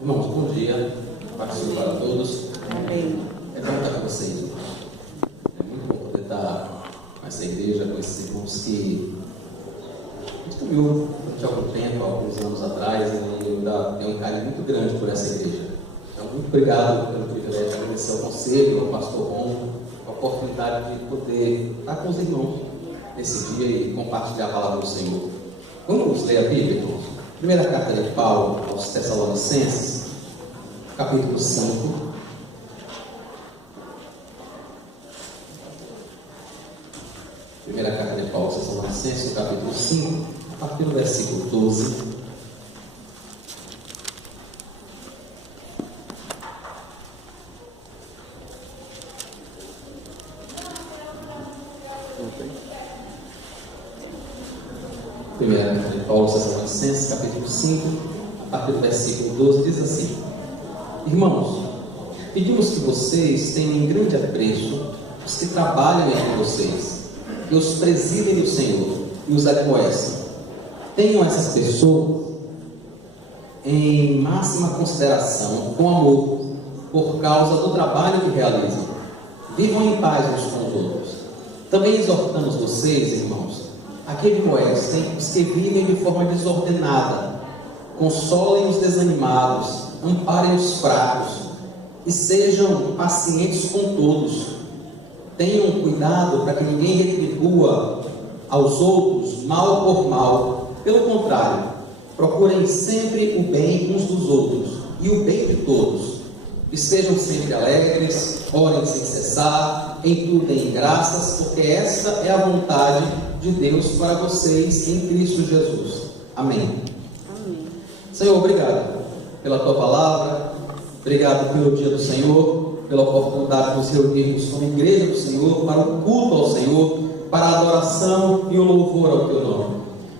Irmãos, bom dia. Paz para todos. Amém. É bom estar com vocês, irmãos. É muito bom poder estar nessa igreja com esses irmãos que a gente caminhou de algum tempo, alguns anos atrás, e eu ainda tenho um carinho muito grande por essa igreja. Então, muito obrigado pelo privilégio de agradecer ao conselho, ao pastor Ron, a oportunidade de poder estar com os irmãos nesse dia e compartilhar a palavra do Senhor. Vamos ler a Bíblia, irmãos? Primeira carta de Paulo aos Tessalonicenses, capítulo 5. Primeira carta de Paulo aos Tessalonicenses, capítulo 5, a partir do versículo 12. Primeira carta de Paulo aos Tessalonicenses, capítulo 5, a partir do versículo 12, diz assim: Irmãos, pedimos que vocês tenham em grande apreço os que trabalham entre vocês, que os presidem no Senhor e os admoestem. Tenham essas pessoas em máxima consideração, com amor, por causa do trabalho que realizam. Vivam em paz uns com os outros. Também exortamos vocês, irmãos, a que admoestem os que vivem de forma desordenada, consolem os desanimados, amparem os fracos e sejam pacientes com todos. Tenham cuidado para que ninguém retribua aos outros mal por mal. Pelo contrário, procurem sempre o bem uns dos outros e o bem de todos. Estejam sempre alegres, orem sem cessar, em tudo deem graças, porque esta é a vontade de Deus para vocês em Cristo Jesus. Amém. Amém. Senhor, obrigado pela Tua palavra, obrigado pelo dia do Senhor, pela oportunidade de nos reunirmos como igreja do Senhor, para o culto ao Senhor, para a adoração e o louvor ao Teu nome.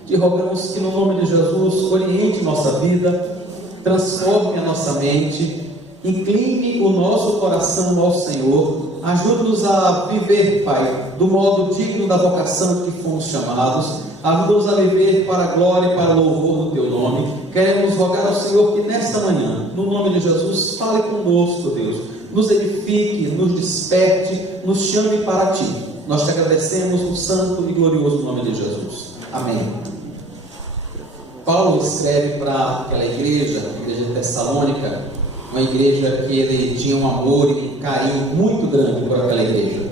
Te rogamos que no nome de Jesus oriente nossa vida, transforme a nossa mente, incline o nosso coração ao Senhor, ajude-nos a viver, Pai, do modo digno da vocação que fomos chamados, ajuda-nos a viver para a glória e para o louvor do Teu nome. Queremos rogar ao Senhor que nesta manhã, no nome de Jesus, fale conosco, Deus, nos edifique, nos desperte, nos chame para Ti. Nós Te agradecemos no santo e glorioso nome de Jesus. Amém. Paulo escreve para aquela igreja, a igreja de Tessalônica, uma igreja que ele tinha um amor e um carinho muito grande por aquela igreja.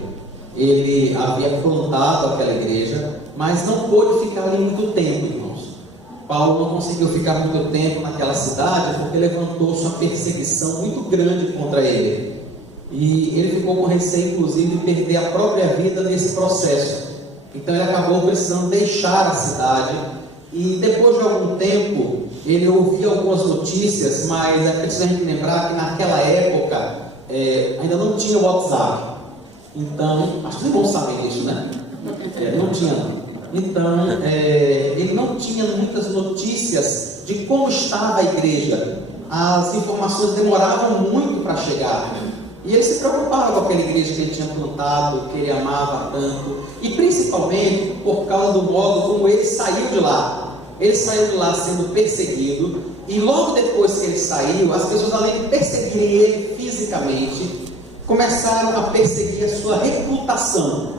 Ele havia plantado aquela igreja, mas não pôde ficar ali muito tempo, irmãos. Paulo não conseguiu ficar muito tempo naquela cidade porque levantou-se uma perseguição muito grande contra ele. E ele ficou com receio, inclusive, de perder a própria vida nesse processo. Então ele acabou precisando deixar a cidade. E depois de algum tempo, ele ouvia algumas notícias, mas é preciso a gente lembrar que naquela época ainda não tinha WhatsApp. Então, acho que vocês vão saber disso, né? Não tinha. Então, ele não tinha muitas notícias de como estava a igreja. As informações demoravam muito para chegar. E ele se preocupava com aquela igreja que ele tinha plantado, que ele amava tanto. E principalmente por causa do modo como ele saiu de lá. Ele saiu de lá sendo perseguido. E logo depois que ele saiu, as pessoas, além de perseguirem ele fisicamente, começaram a perseguir a sua reputação.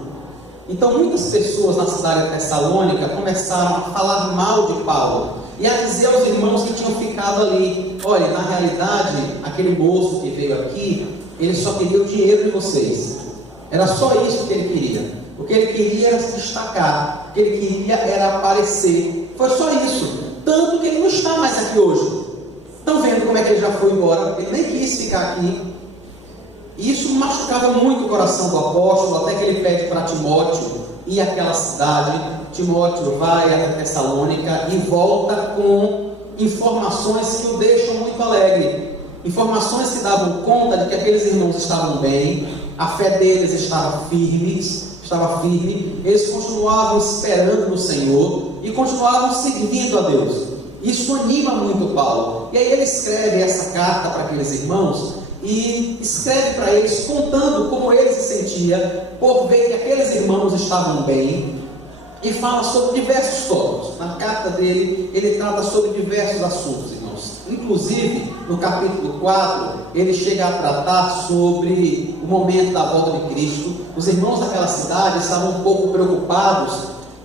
Então muitas pessoas na cidade de Tessalônica começaram a falar mal de Paulo e a dizer aos irmãos que tinham ficado ali: olha, na realidade, aquele moço que veio aqui, ele só queria o dinheiro de vocês. Era só isso que ele queria. O que ele queria era se destacar, o que ele queria era aparecer. Foi só isso. Tanto que ele não está mais aqui hoje. Estão vendo como é que ele já foi embora? Ele nem quis ficar aqui. E isso machucava muito o coração do apóstolo, até que ele pede para Timóteo ir àquela cidade. Timóteo vai até Tessalônica e volta com informações que o deixam muito alegre. Informações que davam conta de que aqueles irmãos estavam bem, a fé deles estava firme, eles continuavam esperando no Senhor e continuavam servindo a Deus. Isso anima muito Paulo. E aí ele escreve essa carta para aqueles irmãos e escreve para eles contando como ele se sentia por ver que aqueles irmãos estavam bem, e fala sobre diversos tópicos. Na carta dele, ele trata sobre diversos assuntos, irmãos. Inclusive, no capítulo 4, ele chega a tratar sobre o momento da volta de Cristo. Os irmãos daquela cidade estavam um pouco preocupados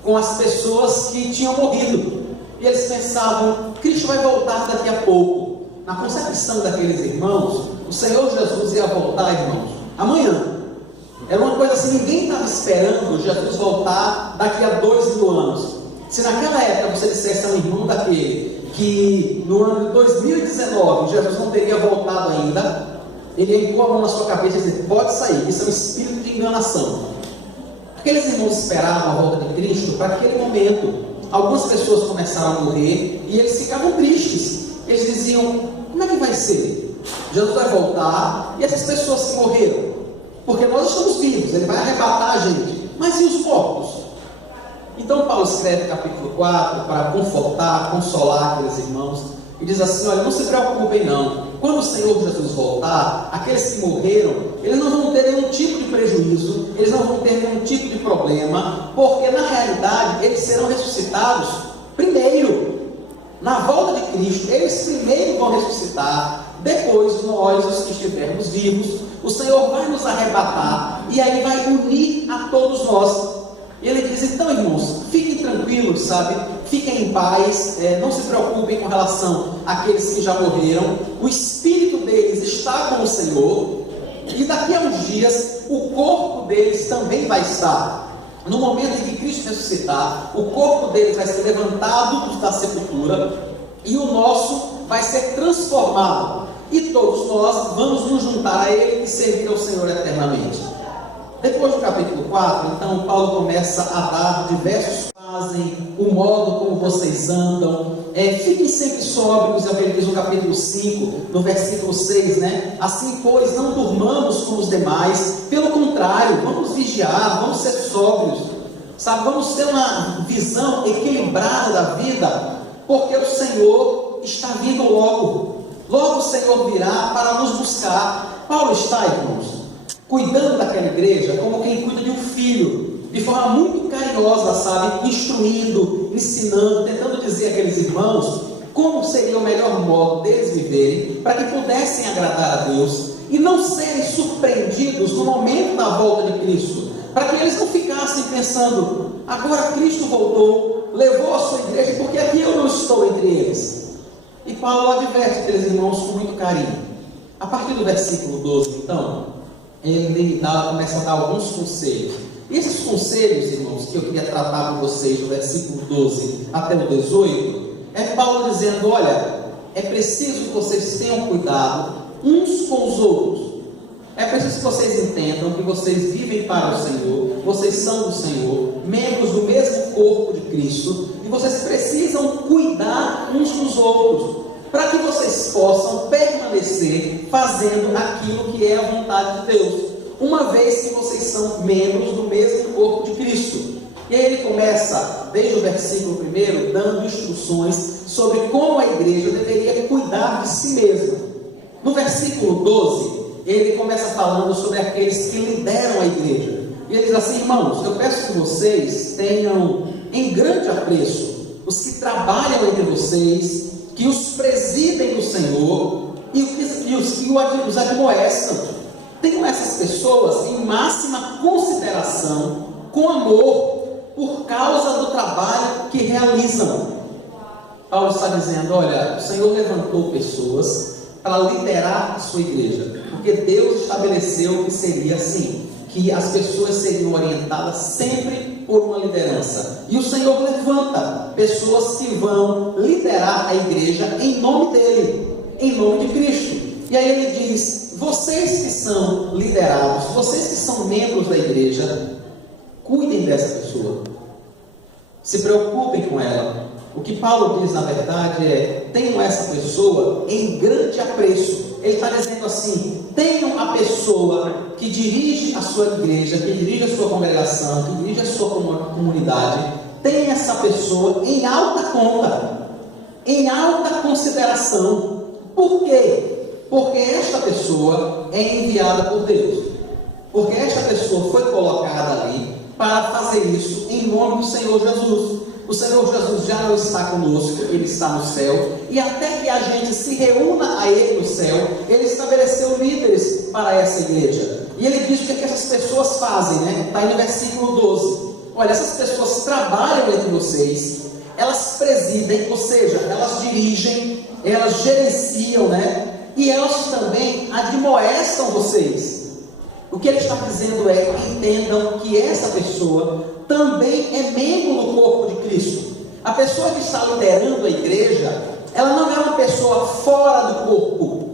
com as pessoas que tinham morrido. E eles pensavam, Cristo vai voltar daqui a pouco. Na concepção daqueles irmãos, o Senhor Jesus ia voltar, irmãos, amanhã. Era uma coisa assim, ninguém estava esperando Jesus voltar daqui a 2000 anos. Se naquela época você dissesse a um irmão daquele que no ano de 2019 Jesus não teria voltado ainda, ele ia impor a mão na sua cabeça e dizer, pode sair, isso é um espírito de enganação. Aqueles irmãos esperavam a volta de Cristo para aquele momento. Algumas pessoas começaram a morrer e eles ficavam tristes. Eles diziam, como é que vai ser? Jesus vai voltar e essas pessoas que morreram? Porque nós estamos vivos, ele vai arrebatar a gente. Mas e os mortos? Então Paulo escreve capítulo 4 para confortar, consolar aqueles irmãos. E diz assim, olha, não se preocupem não. Quando o Senhor Jesus voltar, aqueles que morreram, eles não vão ter nenhum tipo de prejuízo, eles não vão ter nenhum tipo de problema, porque na realidade eles serão ressuscitados primeiro. Na volta de Cristo, eles primeiro vão ressuscitar, depois nós, os que estivermos vivos, o Senhor vai nos arrebatar e aí vai unir a todos nós. E ele diz, então irmãos, fiquem tranquilos, sabe? Fiquem em paz, não se preocupem com relação àqueles que já morreram. O espírito deles está com o Senhor e daqui a uns dias o corpo deles também vai estar. No momento em que Cristo ressuscitar, o corpo deles vai ser levantado da sepultura e o nosso vai ser transformado. E todos nós vamos nos juntar a Ele e servir ao Senhor eternamente. Depois do capítulo 4, então, Paulo começa a dar diversos fazem, o modo como vocês andam, fiquem sempre sóbrios, é o que ele diz no capítulo 5, no versículo 6, né? Assim, pois, não durmamos como os demais, pelo contrário, vamos vigiar, vamos ser sóbrios, sabe? Vamos ter uma visão equilibrada da vida, porque o Senhor está vindo logo. Logo o Senhor virá para nos buscar. Paulo está, irmãos, cuidando daquela igreja como quem cuida de um filho, de forma muito carinhosa, sabe? Instruindo, ensinando, tentando dizer àqueles irmãos como seria o melhor modo deles viverem, para que pudessem agradar a Deus e não serem surpreendidos no momento da volta de Cristo, para que eles não ficassem pensando, agora Cristo voltou, levou a sua igreja, porque aqui eu não estou entre eles. E Paulo adverte aqueles irmãos com muito carinho. A partir do versículo 12, então, ele começa a dar alguns conselhos. E esses conselhos, irmãos, que eu queria tratar com vocês do versículo 12 até o 18, é Paulo dizendo, olha, é preciso que vocês tenham cuidado uns com os outros. É preciso que vocês entendam que vocês vivem para o Senhor, vocês são do Senhor, membros do mesmo corpo de Cristo, e vocês precisam cuidar uns dos outros, para que vocês possam permanecer fazendo aquilo que é a vontade de Deus, uma vez que vocês são membros do mesmo corpo de Cristo. E aí ele começa, desde o versículo 1, dando instruções sobre como a igreja deveria cuidar de si mesma. No versículo 12, ele começa falando sobre aqueles que lideram a igreja. E ele diz assim, irmãos, eu peço que vocês tenham em grande apreço os que trabalham entre vocês, que os presidem no Senhor e os que os admoestam. Tenham essas pessoas em máxima consideração, com amor, por causa do trabalho que realizam. Paulo está dizendo, olha, o Senhor levantou pessoas para liderar a sua igreja, porque Deus estabeleceu que seria assim, que as pessoas seriam orientadas sempre por uma liderança, e o Senhor levanta pessoas que vão liderar a igreja em nome dele, em nome de Cristo. E aí ele diz, vocês que são liderados, vocês que são membros da igreja, cuidem dessa pessoa, se preocupem com ela. O que Paulo diz na verdade é, tenham essa pessoa em grande apreço. Ele está dizendo assim, tenham a pessoa que dirige a sua igreja, que dirige a sua congregação, que dirige a sua comunidade, tenham essa pessoa em alta conta, em alta consideração. Por quê? Porque esta pessoa é enviada por Deus, porque esta pessoa foi colocada ali para fazer isso em nome do Senhor Jesus. O O Senhor Jesus já não está conosco, Ele está no céu, e até que a gente se reúna a Ele no céu, Ele estabeleceu líderes para essa igreja. E Ele diz o que é que essas pessoas fazem, né? Está aí no versículo 12. Olha, essas pessoas trabalham entre vocês, elas presidem, ou seja, elas dirigem, elas gerenciam, né? E elas também admoestam vocês. O que ele está dizendo é: entendam que essa pessoa também é membro do corpo de Cristo. A pessoa que está liderando a igreja, ela não é uma pessoa fora do corpo,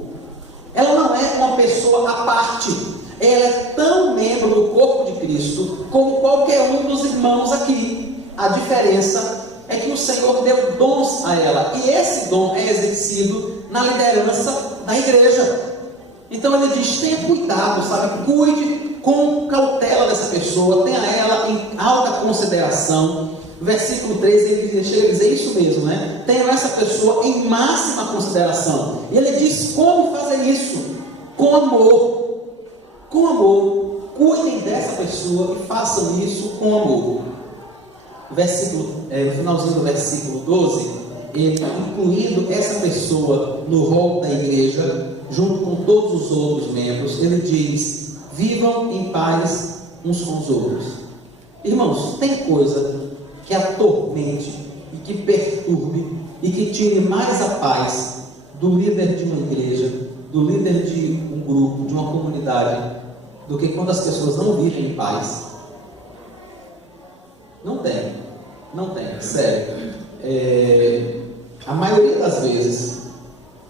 ela não é uma pessoa à parte, ela é tão membro do corpo de Cristo como qualquer um dos irmãos aqui. A diferença é que o Senhor deu dons a ela, e esse dom é exercido na liderança da igreja. Então ele diz: tenha cuidado, sabe? Cuide com cautela dessa pessoa, tenha ela em alta consideração. Versículo 13, ele chega a dizer isso mesmo, né? Tenha essa pessoa em máxima consideração. E ele diz como fazer isso: com amor. Com amor. Cuidem dessa pessoa e façam isso com amor. No finalzinho do versículo 12, ele, incluindo essa pessoa no rol da igreja, junto com todos os outros membros, ele diz: vivam em paz uns com os outros. Irmãos, tem coisa que atormente e que perturbe e que tire mais a paz do líder de uma igreja, do líder de um grupo, de uma comunidade, do que quando as pessoas não vivem em paz. Não tem, sério. A maioria das vezes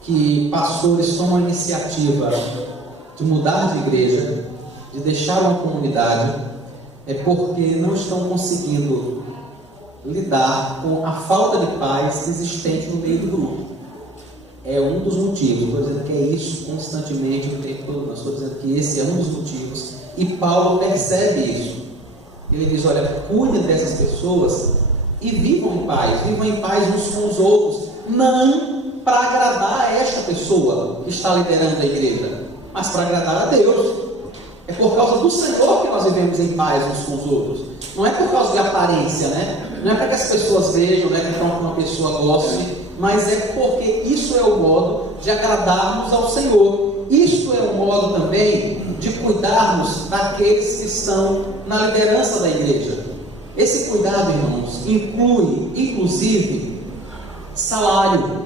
que pastores tomam a iniciativa de mudar de igreja, de deixar uma comunidade, é porque não estão conseguindo lidar com a falta de paz existente no meio do grupo. É um dos motivos. Estou dizendo que é isso constantemente o tempo todo, mas estou dizendo que esse é um dos motivos, e Paulo percebe isso. Ele diz: olha, cuidem dessas pessoas e vivam em paz uns com os outros, não para agradar a esta pessoa que está liderando a igreja, mas para agradar a Deus. É por causa do Senhor que nós vivemos em paz uns com os outros, não é por causa de aparência, né? Não é para que as pessoas vejam, né, que uma pessoa goste, mas é porque isso é o modo de agradarmos ao Senhor. Isto é o modo também de cuidarmos daqueles que estão na liderança da igreja. Esse cuidado, irmãos, inclui, inclusive, salário,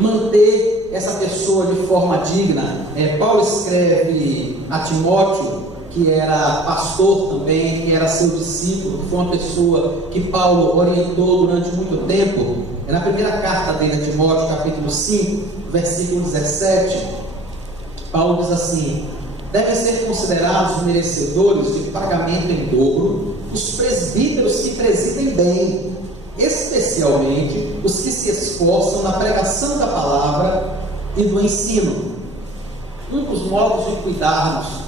manter essa pessoa de forma digna. Paulo escreve a Timóteo, que era pastor também, que era seu discípulo, que foi uma pessoa que Paulo orientou durante muito tempo. Na primeira carta dele a Timóteo, capítulo 5, versículo 17, Paulo diz assim: devem ser considerados merecedores de pagamento em dobro os presbíteros que presidem bem, especialmente os que se esforçam na pregação da palavra e do ensino. Um dos modos de cuidarmos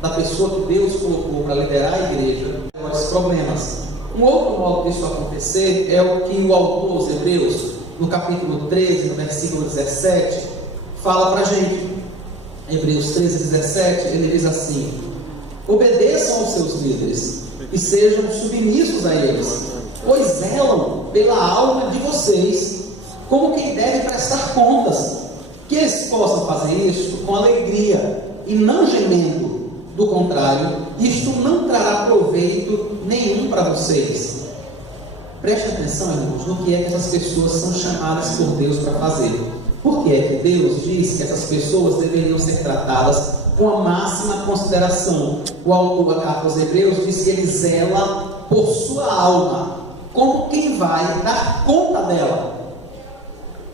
da pessoa que Deus colocou para liderar a igreja é os problemas. Um outro modo disso acontecer é o que o autor aos Hebreus, no capítulo 13, no versículo 17, fala para a gente. Hebreus 13, 17, ele diz assim: obedeçam aos seus líderes e sejam submissos a eles, pois zelam pela alma de vocês, como quem deve prestar contas. Que eles possam fazer isso com alegria e não gemendo. Do contrário, isto não trará proveito nenhum para vocês. Preste atenção, irmãos, no que é que essas pessoas são chamadas por Deus para fazer. Por que é que Deus diz que essas pessoas deveriam ser tratadas com a máxima consideração? O autor da carta aos Hebreus diz que ele zela por sua alma, como quem vai dar conta dela.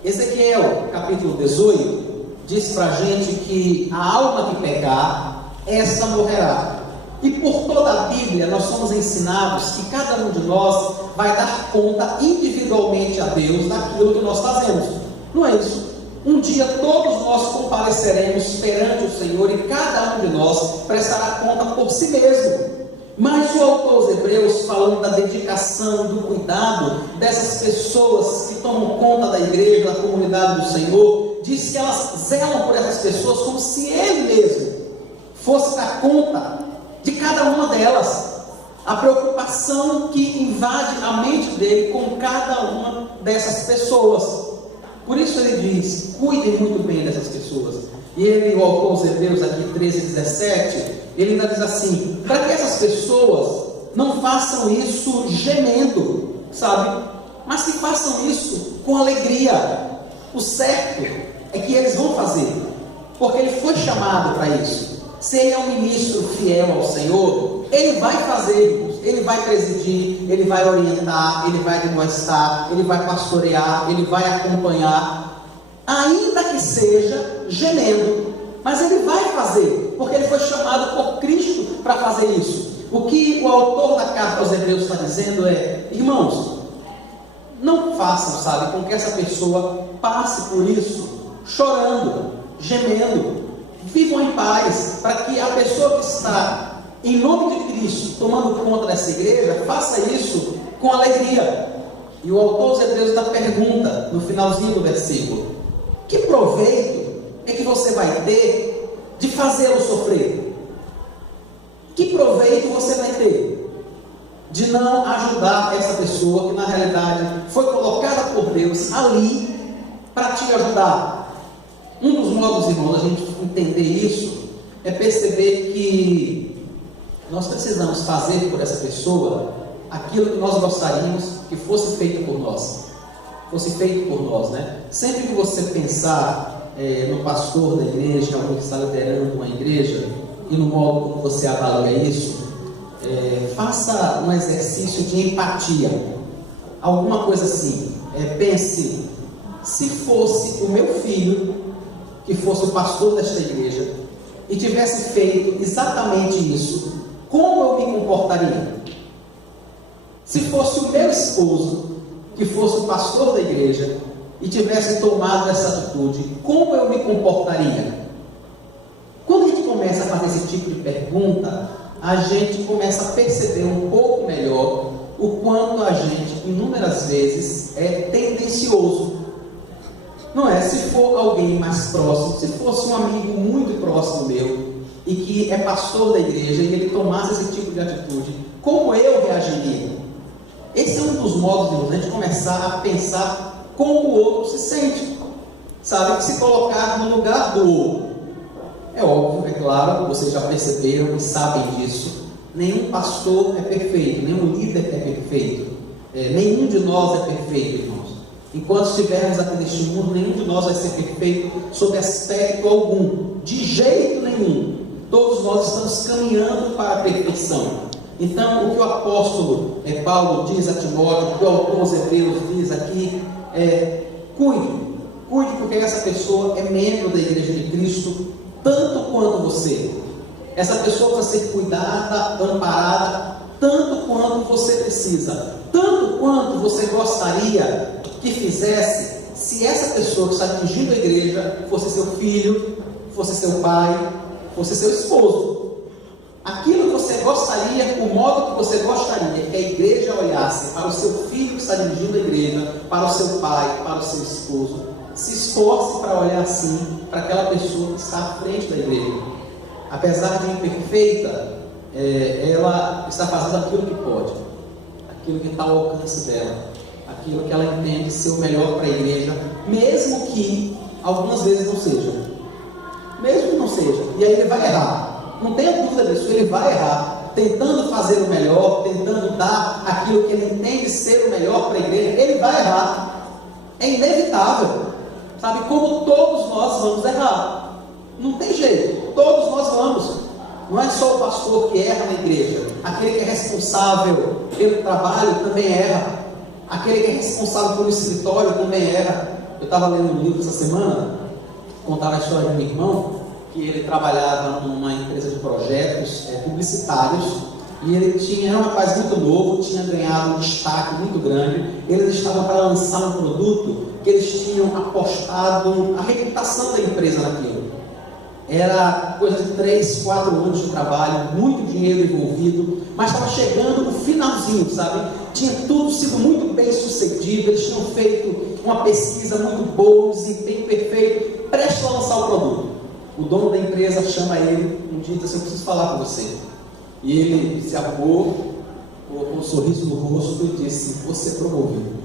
Ezequiel, capítulo 18, diz para a gente que a alma que pecar, essa morrerá. E por toda a Bíblia nós somos ensinados que cada um de nós vai dar conta individualmente a Deus daquilo que nós fazemos. Não é isso? Um dia todos nós compareceremos perante o Senhor e cada um de nós prestará conta por si mesmo. Mas o autor aos Hebreus, falando da dedicação, do cuidado dessas pessoas que tomam conta da igreja, da comunidade do Senhor, diz que elas zelam por essas pessoas como se ele mesmo fosse dar conta de cada uma delas. a preocupação que invade a mente dele com cada uma dessas pessoas. Por isso ele diz: cuidem muito bem dessas pessoas. E ele, o autor aos Hebreus, aqui 13:17, ele ainda diz assim: para que essas pessoas não façam isso gemendo, sabe? Mas que façam isso com alegria. O certo é que eles vão fazer, porque ele foi chamado para isso. Se ele é um ministro fiel ao Senhor, ele vai fazer, ele vai presidir, ele vai orientar, ele vai demonstrar, ele vai pastorear, ele vai acompanhar, ainda que seja gemendo, mas ele vai fazer, porque ele foi chamado por Cristo para fazer isso. O que o autor da carta aos Hebreus está dizendo é: irmãos, não façam, sabe, com que essa pessoa passe por isso chorando, gemendo. Vivam em paz, para que a pessoa que está em nome de Cristo tomando conta dessa igreja faça isso com alegria. E o autor dos Hebreus da pergunta no finalzinho do versículo: que proveito é que você vai ter de fazê-lo sofrer? Que proveito você vai ter de não ajudar essa pessoa que na realidade foi colocada por Deus ali para te ajudar? Um dos modos, irmãos, da gente entender isso é perceber que nós precisamos fazer por essa pessoa aquilo que nós gostaríamos que fosse feito por nós. Né? Sempre que você pensar no pastor da igreja, alguém que está liderando uma igreja, e no modo como você avalia isso, faça um exercício de empatia. Alguma coisa assim. Pense: se fosse o meu filho que fosse o pastor desta igreja e tivesse feito exatamente isso, como eu me comportaria? Se fosse o meu esposo que fosse o pastor da igreja e tivesse tomado essa atitude, como eu me comportaria? Quando a gente começa a fazer esse tipo de pergunta, a gente começa a perceber um pouco melhor o quanto a gente, inúmeras vezes, é tendencioso. Não é? Se for alguém mais próximo, se fosse um amigo muito próximo meu e que é pastor da igreja e ele tomasse esse tipo de atitude, como eu reagiria? Esse é um dos modos de a gente começar a pensar como o outro se sente, sabe? Se colocar no lugar do outro. É óbvio, é claro, vocês já perceberam e sabem disso. Nenhum pastor é perfeito, nenhum líder é perfeito, nenhum de nós é perfeito, irmãos. Enquanto estivermos aqui neste mundo, nenhum de nós vai ser perfeito sob aspecto algum, de jeito nenhum. Todos nós estamos caminhando para a perfeição. Então, o que o apóstolo Paulo diz a Timóteo, o que o autor dos Hebreus diz aqui é: cuide, porque essa pessoa é membro da igreja de Cristo, tanto quanto você. Essa pessoa precisa ser cuidada, amparada, tanto quanto você precisa, tanto quanto você gostaria que fizesse se essa pessoa que está dirigindo a igreja fosse seu filho, fosse seu pai, fosse seu esposo. Aquilo que você gostaria, o modo que você gostaria que a igreja olhasse para o seu filho que está dirigindo a igreja, para o seu pai, para o seu esposo, se esforce para olhar assim para aquela pessoa que está à frente da igreja. Apesar de imperfeita, ela está fazendo aquilo que pode, aquilo que está ao alcance dela, aquilo que ela entende ser o melhor para a igreja, mesmo que algumas vezes não seja. Mesmo que não seja. E aí ele vai errar. Não tenha dúvida disso, ele vai errar. Tentando fazer o melhor, tentando dar aquilo que ele entende ser o melhor para a igreja, ele vai errar. É inevitável. Sabe, como todos nós vamos errar. Não tem jeito, todos nós vamos. Não é só o pastor que erra na igreja. Aquele que é responsável pelo trabalho também erra. Aquele que é responsável pelo escritório também erra. Eu estava lendo um livro essa semana, contava a história de um irmão, que ele trabalhava numa empresa de projetos publicitários, e ele era um rapaz muito novo, tinha ganhado um destaque muito grande. Eles estavam para lançar um produto que eles tinham apostado a reputação da empresa naquilo. Era coisa de 3, 4 anos de trabalho, muito dinheiro envolvido, mas estava chegando no finalzinho, sabe? Tinha tudo sido muito bem sucedido, eles tinham feito uma pesquisa muito boa, um desempenho perfeito, prestes a lançar o produto. O dono da empresa chama ele um dia e diz assim: eu preciso falar com você. E ele se arrumou, colocou um sorriso no rosto e disse: você promovido.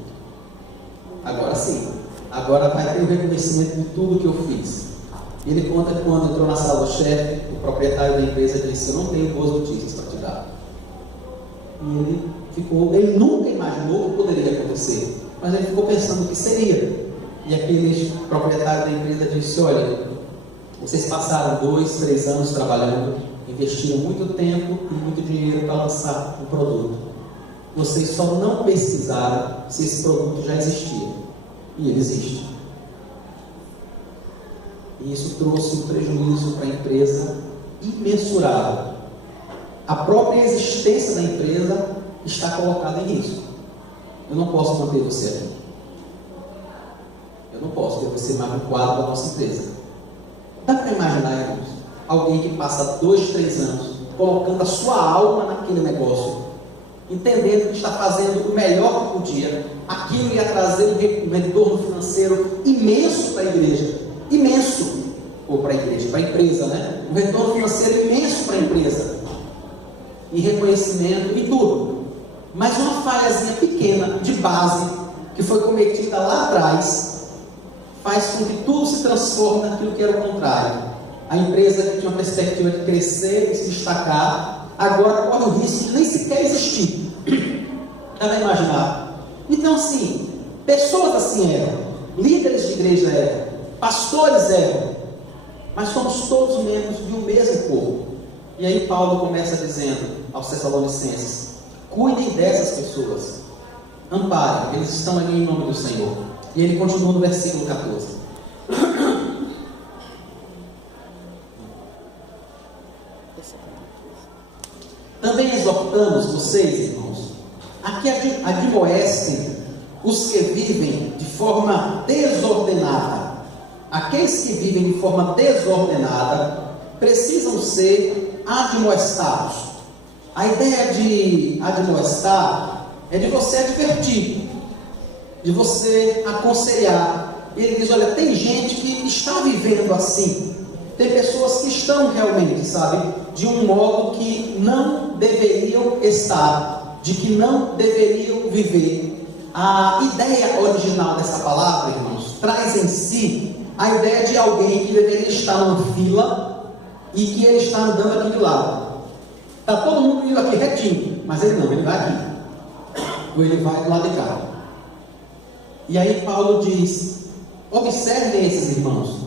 Agora sim, agora vai ter o reconhecimento de tudo que eu fiz. Ele conta que quando entrou na sala do chefe, o proprietário da empresa disse: eu não tenho boas notícias para te dar. E ele nunca imaginou o que poderia acontecer, mas ele ficou pensando o que seria. E aquele proprietário da empresa disse: olha, vocês passaram 2, 3 anos trabalhando, investiram muito tempo e muito dinheiro para lançar um produto. Vocês só não pesquisaram se esse produto já existia. E ele existe. E isso trouxe um prejuízo para a empresa imensurável. A própria existência da empresa está colocada em risco. Eu não posso manter você aqui. Eu não posso ter você mais no quadro da nossa empresa. Dá para imaginar, irmãos, alguém que passa 2, 3 anos colocando a sua alma naquele negócio, entendendo que está fazendo o melhor que podia, aquilo ia trazer um retorno financeiro imenso para a igreja, imenso, ou para a igreja, para a empresa, né? Um retorno financeiro imenso para a empresa, e reconhecimento e tudo, mas uma falhazinha pequena de base que foi cometida lá atrás faz com que tudo se transforme naquilo que era o contrário. A empresa que tinha uma perspectiva de crescer e se destacar, agora corre o risco de nem sequer existir. Dá para imaginar? Então, assim, pessoas assim eram, líderes de igreja eram, pastores eram, mas somos todos membros de um mesmo corpo. E aí Paulo começa dizendo aos Tessalonicenses: cuidem dessas pessoas, amparem, eles estão ali em nome do Senhor. E ele continua no versículo 14. Também exortamos vocês, irmãos, a que admoestem os que vivem de forma desordenada. Aqueles que vivem de forma desordenada precisam ser admoestados. A ideia de admoestar é de você advertir, de você aconselhar. Ele diz: olha, tem gente que está vivendo assim, tem pessoas que estão realmente, sabe, de um modo que não deveriam estar, de que não deveriam viver. A ideia original dessa palavra, irmãos, traz em si a ideia de alguém que deveria estar numa fila e que ele está andando aqui de lado. Está todo mundo indo aqui retinho, mas ele não, ele vai aqui, ou ele vai do lado de cá. E aí Paulo diz: observem esses irmãos,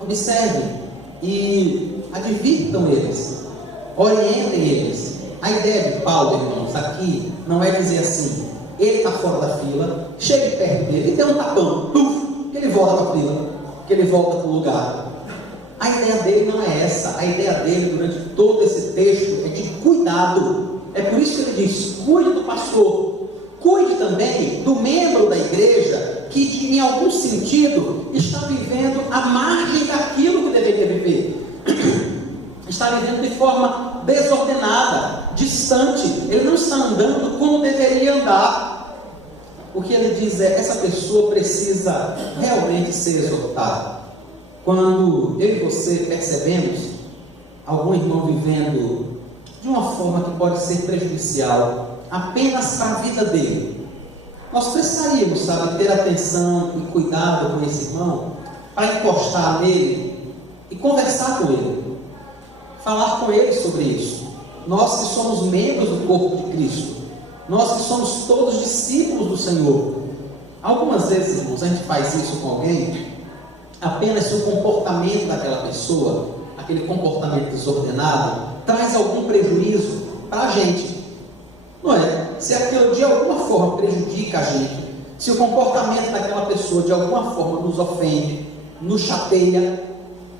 observem e advirtam eles, orientem eles. A ideia de Paulo, irmãos, aqui não é dizer assim: ele está fora da fila, chegue perto dele e dê um tapão, que ele volta para a fila, que ele volta para o lugar. A ideia dele não é essa. A ideia dele durante todo esse texto é de cuidado. É por isso que ele diz: cuide do pastor, cuide também do membro da igreja que em algum sentido está vivendo à margem daquilo que deveria viver, está vivendo de forma desordenada, distante. Ele não está andando como deveria andar. O que ele diz é: essa pessoa precisa realmente ser exortada. Quando eu e você percebemos algum irmão vivendo de uma forma que pode ser prejudicial apenas para a vida dele, nós precisaríamos, sabe, ter atenção e cuidado com esse irmão, para encostar nele e conversar com ele, falar com ele sobre isso. Nós que somos membros do corpo de Cristo, nós que somos todos discípulos do Senhor, algumas vezes, irmãos, a gente faz isso com alguém apenas se o comportamento daquela pessoa, aquele comportamento desordenado, traz algum prejuízo para a gente, não é? Se aquilo de alguma forma prejudica a gente, se o comportamento daquela pessoa de alguma forma nos ofende, nos chateia,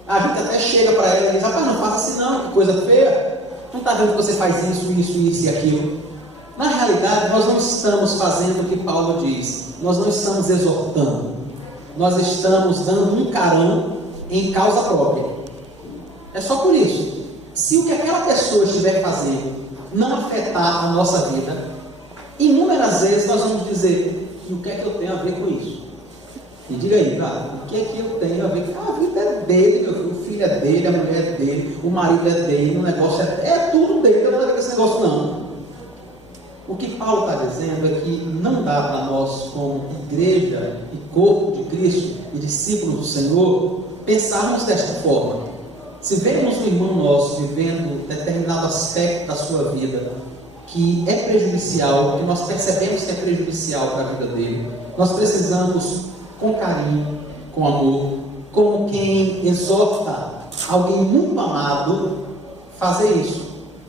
a gente até chega para ela e diz: rapaz, não faça assim não, que coisa feia, não está vendo que você faz isso e aquilo. Na realidade, nós não estamos fazendo o que Paulo diz, nós não estamos exortando, nós estamos dando um carão em causa própria. É só por isso. Se o que aquela pessoa estiver fazendo não afetar a nossa vida, inúmeras vezes nós vamos dizer: e o que é que eu tenho a ver com isso? E diga aí, cara, o que é que eu tenho a ver com? A vida é dele, meu filho, o filho é dele, a mulher é dele, o marido é dele, o negócio é tudo dele, não tem nada a ver com esse negócio não. O que Paulo está dizendo é que não dá para nós, como igreja e corpo de Cristo e discípulos do Senhor, pensarmos desta forma. Se vemos um irmão nosso vivendo determinado aspecto da sua vida que é prejudicial, que nós percebemos que é prejudicial para a vida dele, nós precisamos, com carinho, com amor, como quem exorta alguém muito amado, fazer isso.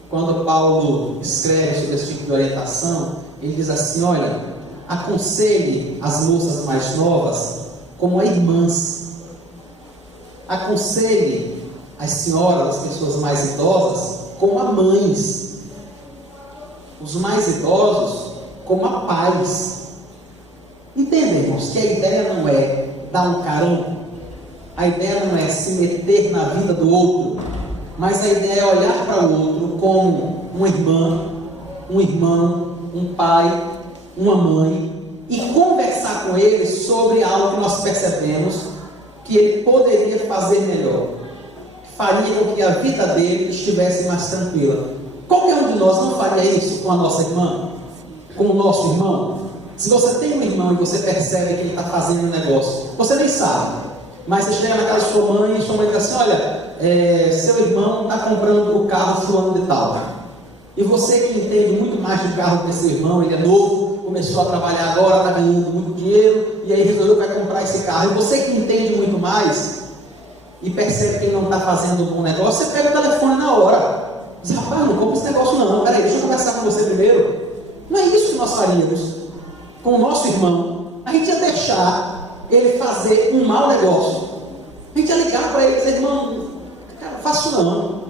Quando Paulo escreve sobre esse tipo de orientação, ele diz assim: olha, aconselhe as moças mais novas como a irmãs, aconselhe as senhoras, as pessoas mais idosas, como a mães, os mais idosos como a pais. Entendem, irmãos, que a ideia não é dar um carão, a ideia não é se meter na vida do outro, mas a ideia é olhar para o outro como uma irmã, um irmão, um pai, uma mãe, e conversar com ele sobre algo que nós percebemos que ele poderia fazer melhor, que faria com que a vida dele estivesse mais tranquila. Qualquer um de nós não faria isso com a nossa irmã, com o nosso irmão? Se você tem um irmão e você percebe que ele está fazendo um negócio, você nem sabe, mas você chega na casa da sua mãe e sua mãe diz assim: olha, seu irmão está comprando o carro fulano de tal, e você que entende muito mais de carro que seu irmão, ele é novo, começou a trabalhar agora, está ganhando muito dinheiro, e aí resolveu que vai comprar esse carro, e você que entende muito mais e percebe que ele não está fazendo um bom negócio, você pega o telefone na hora, diz: rapaz, não compra esse negócio não, peraí, deixa eu conversar com você primeiro. Não é isso que nós faríamos com o nosso irmão. A gente ia deixar ele fazer um mau negócio, a gente ia ligar para ele e dizer: irmão, cara, não faço não,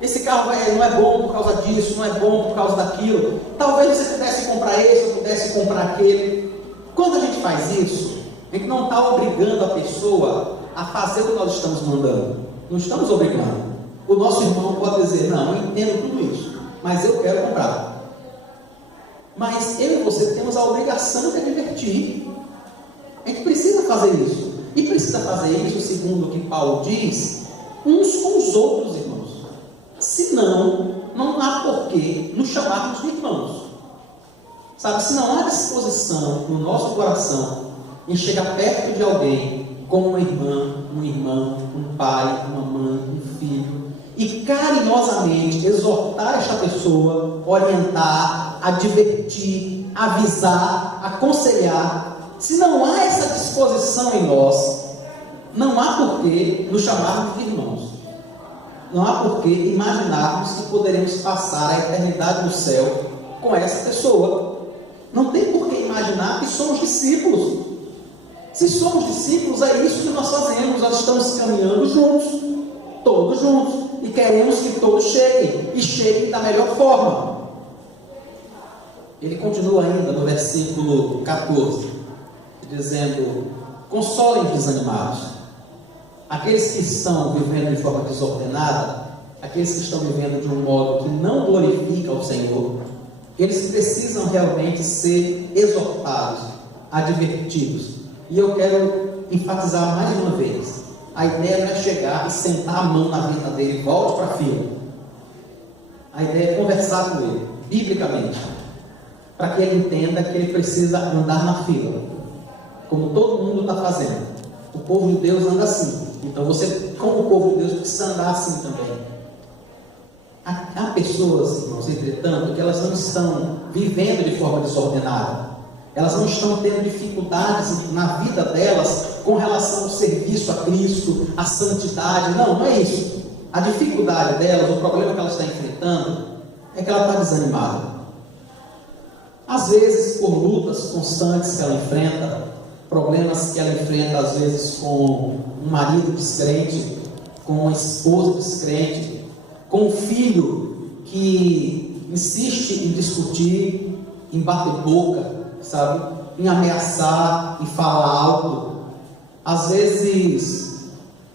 esse carro não é bom por causa disso, não é bom por causa daquilo, talvez você pudesse comprar esse, ou pudesse comprar aquele. Quando a gente faz isso, a gente não está obrigando a pessoa a fazer o que nós estamos mandando, não estamos obrigando. O nosso irmão pode dizer: não, eu entendo tudo isso, mas eu quero comprar. Mas eu e você temos a obrigação de advertir. A gente precisa fazer isso, e precisa fazer isso, segundo o que Paulo diz, uns com os outros, irmãos. Senão, não há porquê nos chamarmos de irmãos. Sabe, se não há disposição no nosso coração em chegar perto de alguém, como uma irmã, um irmão, um pai, uma mãe, um filho, e carinhosamente exortar esta pessoa, orientar, advertir, avisar, aconselhar, se não há essa disposição em nós, não há porquê nos chamarmos de irmãos. Não há porquê imaginarmos que poderemos passar a eternidade no céu com essa pessoa. Não tem porquê imaginar que somos discípulos. Se somos discípulos, é isso que nós fazemos. Nós estamos caminhando juntos, todos juntos, e queremos que todos cheguem, e cheguem da melhor forma. Ele continua ainda no versículo 14, dizendo: consolem os desanimados. Aqueles que estão vivendo de forma desordenada, aqueles que estão vivendo de um modo que não glorifica o Senhor, eles precisam realmente ser exortados, advertidos. E eu quero enfatizar mais uma vez: a ideia não é chegar e sentar a mão na vida dele e volte para a fila. A ideia é conversar com ele, biblicamente, para que ele entenda que ele precisa andar na fila, como todo mundo está fazendo. O povo de Deus anda assim, então você, como o povo de Deus, precisa andar assim também. Há pessoas, irmãos, entretanto, que elas não estão vivendo de forma desordenada, elas não estão tendo dificuldades na vida delas com relação ao serviço a Cristo, à santidade. Não é isso. A dificuldade delas, o problema que ela está enfrentando, é que ela está desanimada. Às vezes, por lutas constantes que ela enfrenta, problemas que ela enfrenta, às vezes, com um marido descrente, com uma esposa descrente, com um filho que insiste em discutir, em bater boca, sabe? Em ameaçar, em falar alto. Às vezes,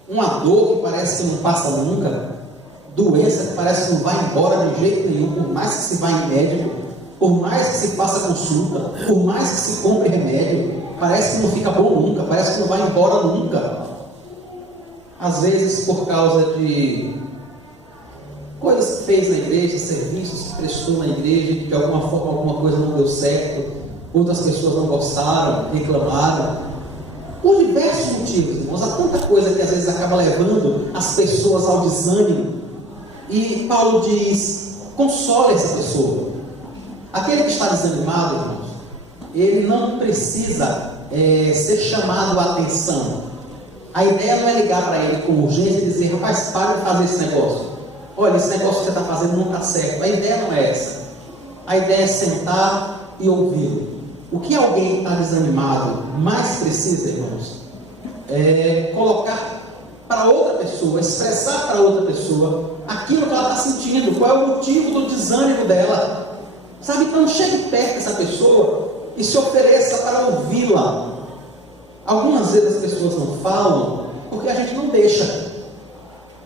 uma dor que parece que não passa nunca, doença que parece que não vai embora de jeito nenhum, por mais que se vá em médico, por mais que se faça consulta, por mais que se compre remédio, parece que não fica bom nunca, parece que não vai embora nunca. Às vezes, por causa de coisas fez na igreja, serviços que prestou na igreja, que de alguma forma alguma coisa não deu certo, outras pessoas não gostaram, reclamaram, por diversos motivos, irmãos. Há tanta coisa que às vezes acaba levando as pessoas ao desânimo. E Paulo diz: console essa pessoa. Aquele que está desanimado, irmãos, ele não precisa ser chamado a atenção. A ideia não é ligar para ele com urgência e dizer: rapaz, para de fazer esse negócio. Olha, esse negócio que você está fazendo não está certo. A ideia não é essa. A ideia é sentar e ouvi-lo. O que alguém que está desanimado mais precisa, irmãos, é colocar para outra pessoa, expressar para outra pessoa aquilo que ela está sentindo, qual é o motivo do desânimo dela. Sabe, então chegue perto dessa pessoa e se ofereça para ouvi-la. Algumas vezes as pessoas não falam porque a gente não deixa,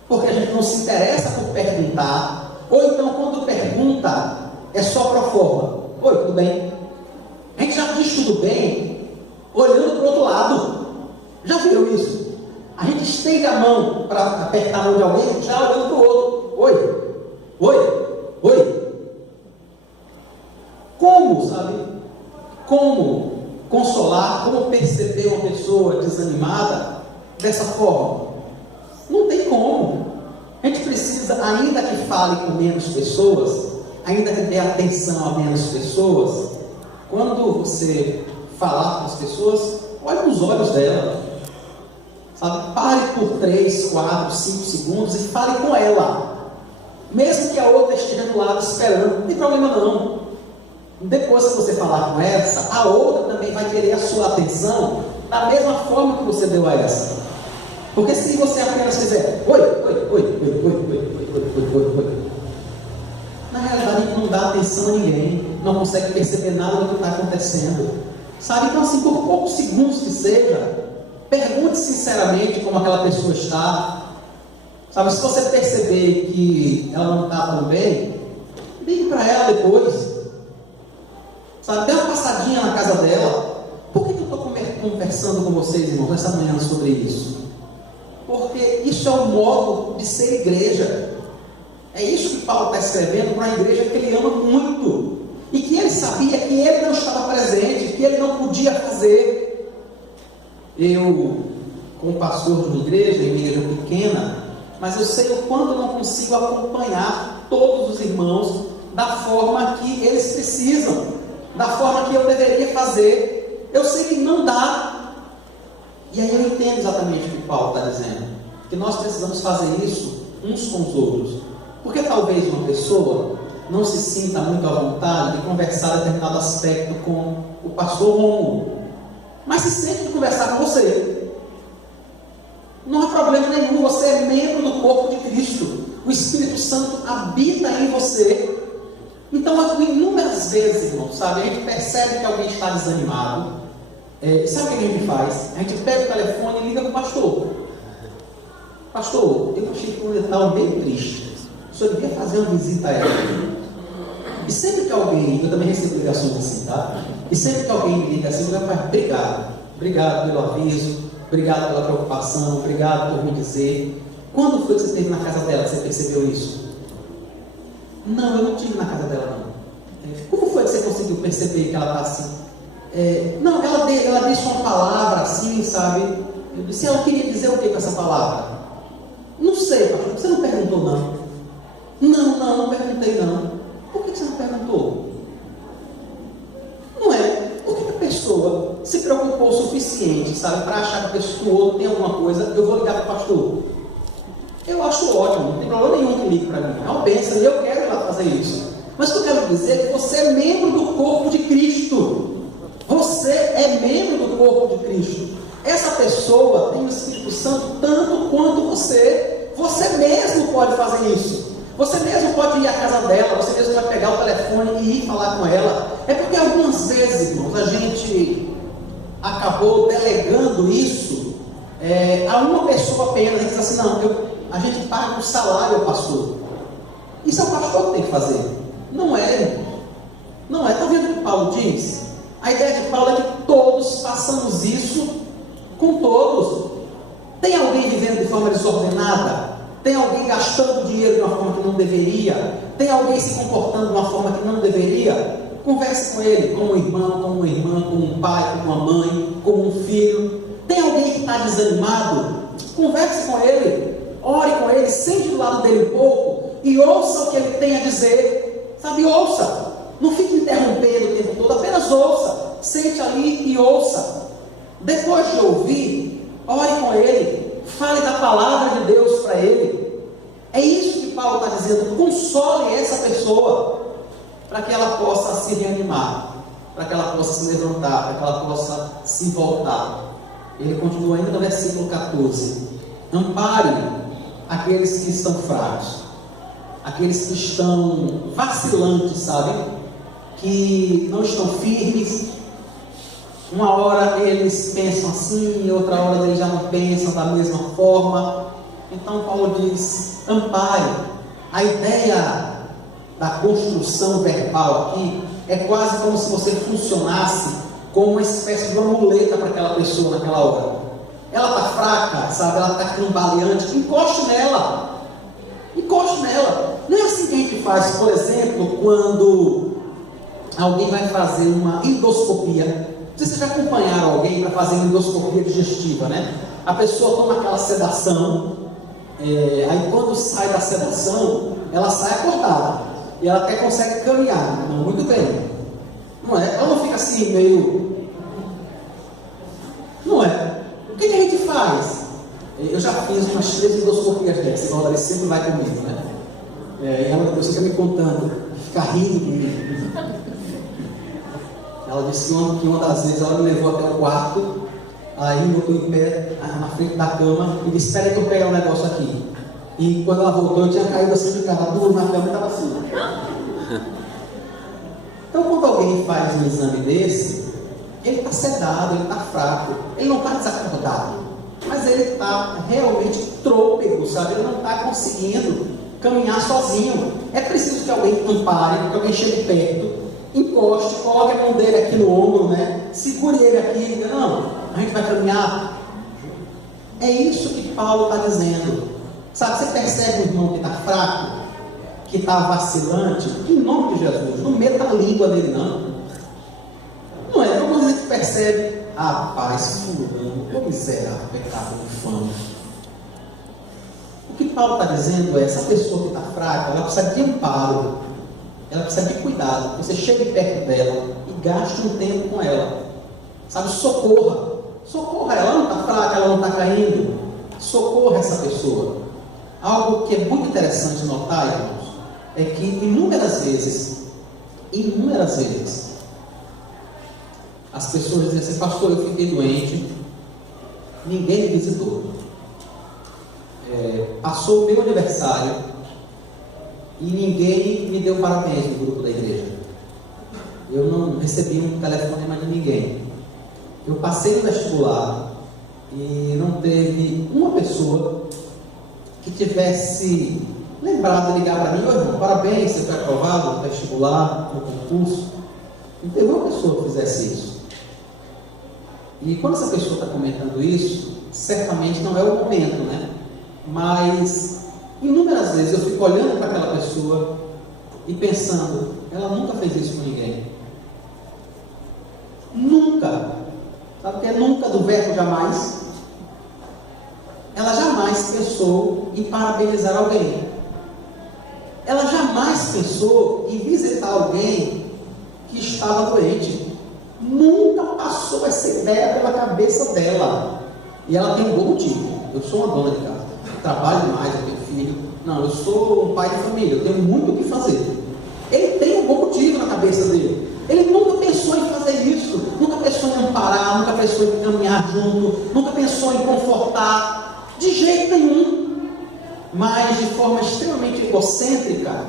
porque a gente não se interessa por perguntar, ou então quando pergunta é só para forma: oi, tudo bem? A gente já diz tudo bem olhando para o outro lado. Já viram isso? A gente estende a mão para apertar a mão de alguém já olhando para o outro: oi, oi, oi. Como, sabe? Como consolar, como perceber uma pessoa desanimada dessa forma? Não tem como. A gente precisa, ainda que fale com menos pessoas, ainda que dê atenção a menos pessoas, quando você falar com as pessoas, olhe nos olhos dela, sabe? Pare por 3, 4, 5 segundos e fale com ela, mesmo que a outra esteja do lado esperando. Não tem problema não. Depois que você falar com essa, a outra também vai querer a sua atenção da mesma forma que você deu a essa. Porque se você apenas fizer oi, oi, oi, oi, oi, oi, oi, oi, oi, oi, na realidade a gente não dá atenção a ninguém, não consegue perceber nada do que está acontecendo, sabe? Então assim, por poucos segundos que seja, pergunte sinceramente como aquela pessoa está, sabe? Se você perceber que ela não está tão bem, ligue para ela depois, sabe? Dê uma passadinha na casa dela. Por que eu estou conversando com vocês, irmãos, essa manhã sobre isso? Porque isso é o modo de ser igreja. É isso que Paulo está escrevendo para a igreja que ele ama muito, e que ele sabia que ele não estava presente, que ele não podia fazer. Eu, como pastor de uma igreja pequena, mas eu sei o quanto eu não consigo acompanhar todos os irmãos da forma que eles precisam, da forma que eu deveria fazer. Eu sei que não dá. E aí eu entendo exatamente o que Paulo está dizendo, que nós precisamos fazer isso uns com os outros. Porque talvez uma pessoa não se sinta muito à vontade de conversar determinado aspecto com o pastor Romulo, mas se sente de conversar com você. Não há problema nenhum, você é membro do corpo de Cristo, o Espírito Santo habita em você. Então, inúmeras vezes, irmão, sabe, a gente percebe que alguém está desanimado. Sabe o que a gente faz? A gente pega o telefone e liga para o pastor. Pastor, eu achei que ele estava meio triste. O senhor devia fazer uma visita a ele. E sempre que alguém, eu também recebo ligações assim, tá? E sempre que alguém me liga assim, eu falo: obrigado. Obrigado pelo aviso, obrigado pela preocupação, obrigado por me dizer. Quando foi que você esteve na casa dela que você percebeu isso? Não, eu não estive na casa dela, não. Como foi que você conseguiu perceber que ela está assim? Não, ela disse uma palavra assim, sabe? Eu disse: ela queria dizer o que com essa palavra? Não sei, pastor, você não perguntou não? Não perguntei não. Por que você não perguntou? Não é? Por que a pessoa se preocupou o suficiente, sabe, para achar que o outro tem alguma coisa? Eu vou ligar para o pastor. Eu acho ótimo, não tem problema nenhum que ligue para mim. É uma bênção e eu quero ir lá fazer isso. Mas o que eu quero dizer é que você é membro do corpo de Cristo. Você é membro do corpo de Cristo. Essa pessoa tem o Espírito Santo tanto quanto você. Você mesmo pode fazer isso. Você mesmo pode ir à casa dela, você mesmo vai pegar o telefone e ir falar com ela. É porque algumas vezes, irmãos, a gente acabou delegando isso a uma pessoa apenas. A gente diz assim: não, a gente paga um salário ao pastor. Isso é o pastor que tem que fazer. Não é, irmão. Não é. Está vendo o que Paulo diz? A ideia de Paulo é que todos façamos isso com todos. Tem alguém vivendo de forma desordenada? Tem alguém gastando dinheiro de uma forma que não deveria? Tem alguém se comportando de uma forma que não deveria? Converse com ele, como um irmão, como uma irmã, como um pai, como uma mãe, como um filho. Tem alguém que está desanimado? Converse com ele, ore com ele, sente do lado dele um pouco e ouça o que ele tem a dizer. Sabe, ouça. Não fique interrompendo o tempo todo, apenas ouça. Sente ali e ouça. Depois de ouvir, ore com ele. Fale da palavra de Deus para ele. É isso que Paulo está dizendo. Console essa pessoa, para que ela possa se reanimar, para que ela possa se levantar, para que ela possa se voltar. Ele continua ainda no versículo 14. Ampare aqueles que estão fracos, aqueles que estão vacilantes, sabe? Que não estão firmes. Uma hora eles pensam assim, outra hora eles já não pensam da mesma forma. Então Paulo diz, ampare. A ideia da construção verbal aqui é quase como se você funcionasse como uma espécie de uma muleta para aquela pessoa naquela hora. Ela está fraca, sabe? Ela está cambaleante. Encoste nela. Encoste nela. Não é assim que a gente faz, por exemplo, quando alguém vai fazer uma endoscopia. Não sei se vocês já acompanharam alguém para fazer uma endoscopia digestiva, né? A pessoa toma aquela sedação, aí quando sai da sedação, ela sai acordada. E ela até consegue caminhar. Não, muito bem. Não é? Ela não fica assim, meio... Não é? O que a gente faz? Eu já fiz umas 3 endoscopias dessas, igual ela sempre vai comigo, né? E ela depois fica me contando, fica rindo comigo. Ela disse que uma das vezes ela me levou até o quarto, aí eu estou em pé na frente da cama e disse, espera que eu pegue um negócio aqui. E quando ela voltou, eu tinha caído assim de cara duro na cama e estava assim. Então, quando alguém faz um exame desse, ele está sedado, ele está fraco, ele não está desacordado, mas ele está realmente trôpego, sabe? Ele não está conseguindo caminhar sozinho. É preciso que alguém ampare, que alguém chegue perto, encoste, coloque a mão dele aqui no ombro, né? Segure ele aqui e diga, não, a gente vai caminhar. É isso que Paulo está dizendo. Sabe, você percebe o irmão que está fraco, que está vacilante? Em nome de Jesus, não meta a língua dele, não. Não é? Então quando a gente percebe, rapaz, fulano, ô miserável, pecado infame. O que Paulo está dizendo é, essa pessoa que está fraca, ela precisa de amparo, ela precisa de cuidado. Você chegue perto dela e gaste um tempo com ela. Sabe, socorra. Socorra ela, não está fraca, ela não está caindo. Socorra essa pessoa. Algo que é muito interessante notar, irmãos, é que inúmeras vezes, as pessoas dizem assim, pastor, eu fiquei doente, ninguém me visitou. Passou o meu aniversário e ninguém me deu parabéns no grupo da igreja. Eu não recebi um telefonema de ninguém. Eu passei no vestibular e não teve uma pessoa que tivesse lembrado de ligar para mim, ô irmão, parabéns, você foi aprovado no vestibular, no concurso. Não teve uma pessoa que fizesse isso. E quando essa pessoa está comentando isso, certamente não é o momento, né? Mas inúmeras vezes eu fico olhando para aquela pessoa e pensando, ela nunca fez isso com ninguém. Nunca. Sabe o que é nunca do verbo jamais? Ela jamais pensou em parabenizar alguém. Ela jamais pensou em visitar alguém que estava doente. Nunca passou essa ideia pela cabeça dela. E ela tem um bom motivo. Eu sou uma dona de casa, trabalho demais, eu tenho filho. Não, eu sou um pai de família, eu tenho muito o que fazer. Ele tem um bom motivo na cabeça dele. Ele nunca pensou em fazer isso, nunca pensou em amparar, nunca pensou em caminhar junto, nunca pensou em confortar, de jeito nenhum. Mas de forma extremamente egocêntrica,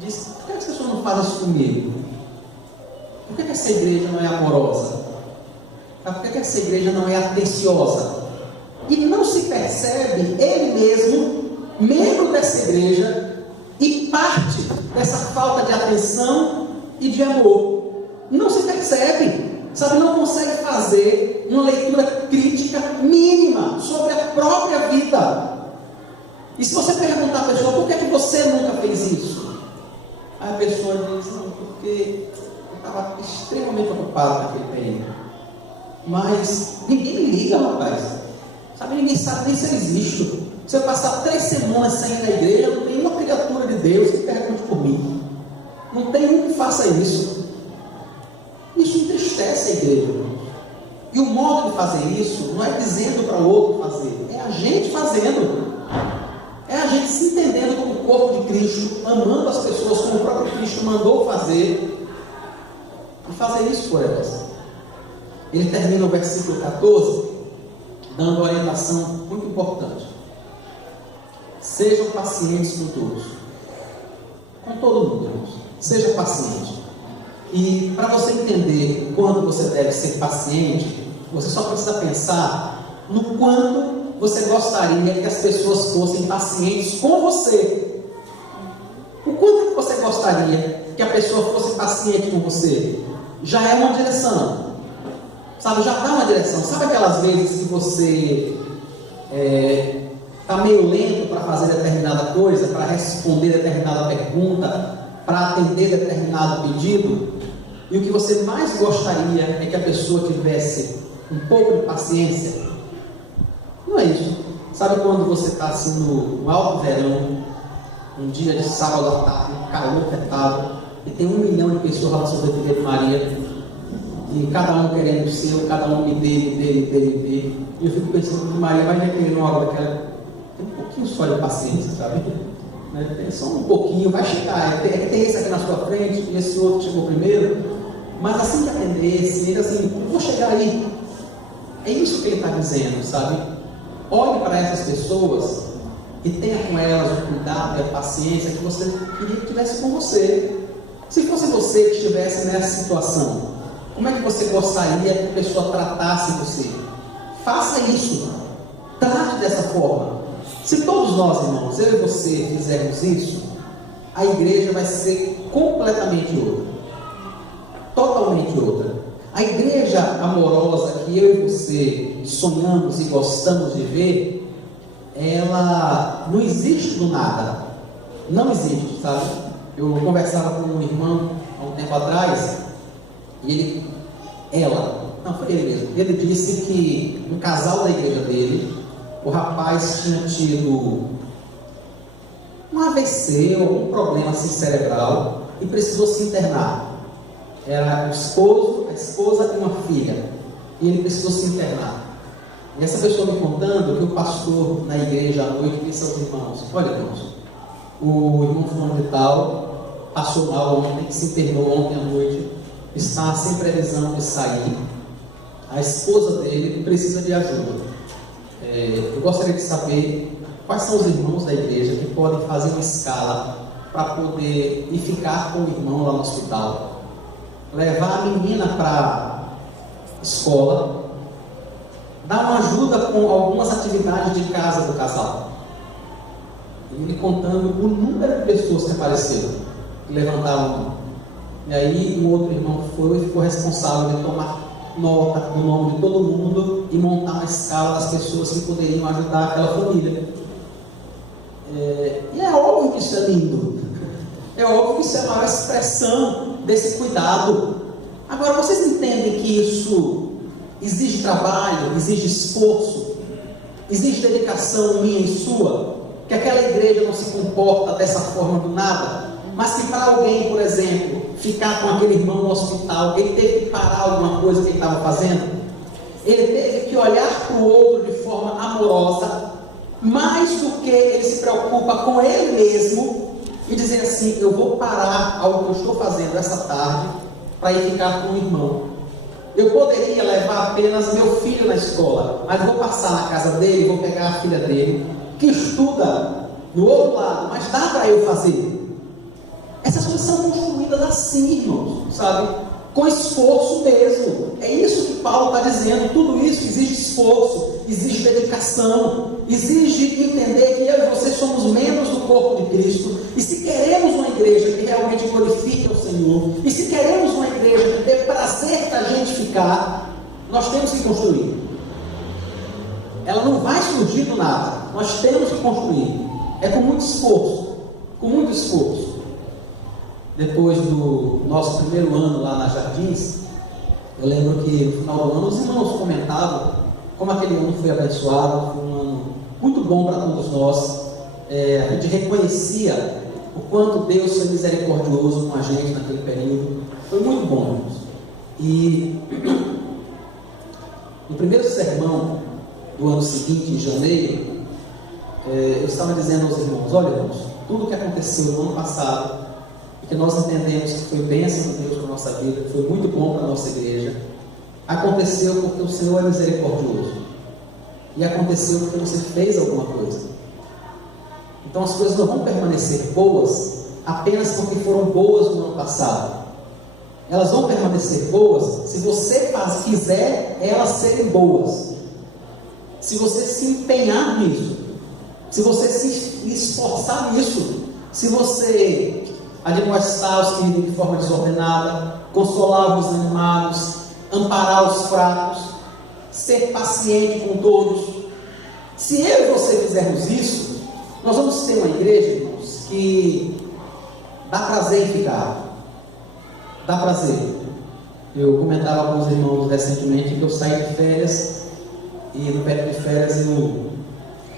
diz, por que as pessoas não fazem isso comigo? Por que essa igreja não é amorosa? Por que essa igreja não é atenciosa? E não se percebe ele mesmo, membro dessa igreja, e parte dessa falta de atenção e de amor. Não se percebe, sabe, não consegue fazer uma leitura crítica mínima sobre a própria vida. E se você perguntar à pessoa, por que é que você nunca fez isso? Aí a pessoa diz, não, porque eu estava extremamente ocupado naquele período. Mas ninguém me liga, rapaz. Sabe, ninguém sabe nem se eu existo. Se eu passar 3 semanas sem ir na igreja, não tem uma criatura de Deus que pergunte por mim. Não tem um que faça isso. Isso entristece a igreja. E o modo de fazer isso não é dizendo para o outro fazer, é a gente fazendo. É a gente se entendendo como corpo de Cristo, amando as pessoas como o próprio Cristo mandou fazer, e fazer isso por elas. Ele termina o versículo 14, dando uma orientação muito importante. Sejam pacientes com todos. Com todo mundo, irmãos. Seja paciente. E para você entender quando você deve ser paciente, você só precisa pensar no quanto você gostaria que as pessoas fossem pacientes com você. O quanto que você gostaria que a pessoa fosse paciente com você? Já é uma direção. Sabe, já dá uma direção. Sabe aquelas vezes que você está meio lento para fazer determinada coisa, para responder determinada pergunta, para atender determinado pedido? E o que você mais gostaria é que a pessoa tivesse um pouco de paciência? Não é isso. Sabe quando você está assim no alto verão, um dia de sábado à tarde, um calor apertado, e tem 1 milhão de pessoas lá no São Pedro de Maria, e cada um querendo o seu, cada um me dê. E eu fico pensando que Maria vai querer uma hora daquela, tem um pouquinho só de paciência, sabe? Tem só um pouquinho, vai chegar. Tem esse aqui na sua frente, e esse outro chegou primeiro, mas assim que atender esse, ele assim, eu vou chegar aí. É isso que ele está dizendo, sabe? Olhe para essas pessoas e tenha com elas o cuidado e a paciência que você queria que tivesse com você. Se fosse você que estivesse nessa situação, como é que você gostaria que a pessoa tratasse você? Faça isso. Trate dessa forma. Se todos nós, irmãos, eu e você fizermos isso, a igreja vai ser completamente outra. Totalmente outra. A igreja amorosa que eu e você sonhamos e gostamos de ver, ela não existe do nada. Não existe, sabe? Eu conversava com um irmão há um tempo atrás, e foi ele mesmo. Ele disse que um casal da igreja dele, o rapaz tinha tido um AVC ou um problema assim cerebral e precisou se internar. Era o esposo, a esposa e uma filha, e ele precisou se internar. E essa pessoa me contando que o pastor na igreja à noite disse aos irmãos: olha, irmãos, o irmão fulano de tal passou mal ontem, se internou ontem à noite, está sem previsão de sair, a esposa dele precisa de ajuda. Eu gostaria de saber quais são os irmãos da igreja que podem fazer uma escala para poder ir ficar com o irmão lá no hospital, levar a menina para a escola, dar uma ajuda com algumas atividades de casa do casal. Ele contando o número de pessoas que apareceram, que levantaram a mão. E aí um outro irmão foi e ficou responsável de tomar nota do nome de todo mundo e montar uma escala das pessoas que poderiam ajudar aquela família. E é óbvio que isso é lindo. É óbvio que isso é a maior expressão desse cuidado. Agora, vocês entendem que isso exige trabalho, exige esforço, exige dedicação minha e sua? Que aquela igreja não se comporta dessa forma do nada, mas que para alguém, por exemplo, ficar com aquele irmão no hospital, ele teve que parar alguma coisa que ele estava fazendo, ele teve que olhar para o outro de forma amorosa, mais do que ele se preocupa com ele mesmo, e dizer assim: eu vou parar algo que eu estou fazendo essa tarde para ir ficar com o irmão. Eu poderia levar apenas meu filho na escola, mas vou passar na casa dele, vou pegar a filha dele, que estuda no outro lado, mas dá para eu fazer. Essas coisas são construídas assim, irmãos, sabe? Com esforço mesmo. É isso que Paulo está dizendo. Tudo isso exige esforço, exige dedicação, exige entender que eu e você somos membros do corpo de Cristo. E se queremos uma igreja que realmente glorifique ao Senhor, e se queremos uma igreja que dê prazer da gente ficar, nós temos que construir. Ela não vai surgir do nada. Nós temos que construir. é com muito esforço, com muito esforço. Depois do nosso primeiro ano lá na Jardins, eu lembro que no final do ano os irmãos comentavam como aquele ano foi abençoado, foi um ano muito bom para todos nós. A gente reconhecia o quanto Deus foi misericordioso com a gente naquele período. Foi muito bom, irmãos. E no primeiro sermão do ano seguinte, em janeiro, eu estava dizendo aos irmãos: olha, irmãos, tudo o que aconteceu no ano passado, e que nós entendemos que foi bênção de Deus para a nossa vida, que foi muito bom para a nossa igreja, aconteceu porque o Senhor é misericordioso, e aconteceu porque você fez alguma coisa. Então as coisas não vão permanecer boas apenas porque foram boas no ano passado. Elas vão permanecer boas se você fizer elas serem boas, se você se empenhar nisso, se você se esforçar nisso, se você admoestar os que de forma desordenada, consolar os animados, amparar os fracos, ser paciente com todos. Se eu e você fizermos isso, nós vamos ter uma igreja, irmãos, que dá prazer em ficar. Dá prazer. Eu comentava com os irmãos recentemente que eu saí de férias, e no período de férias eu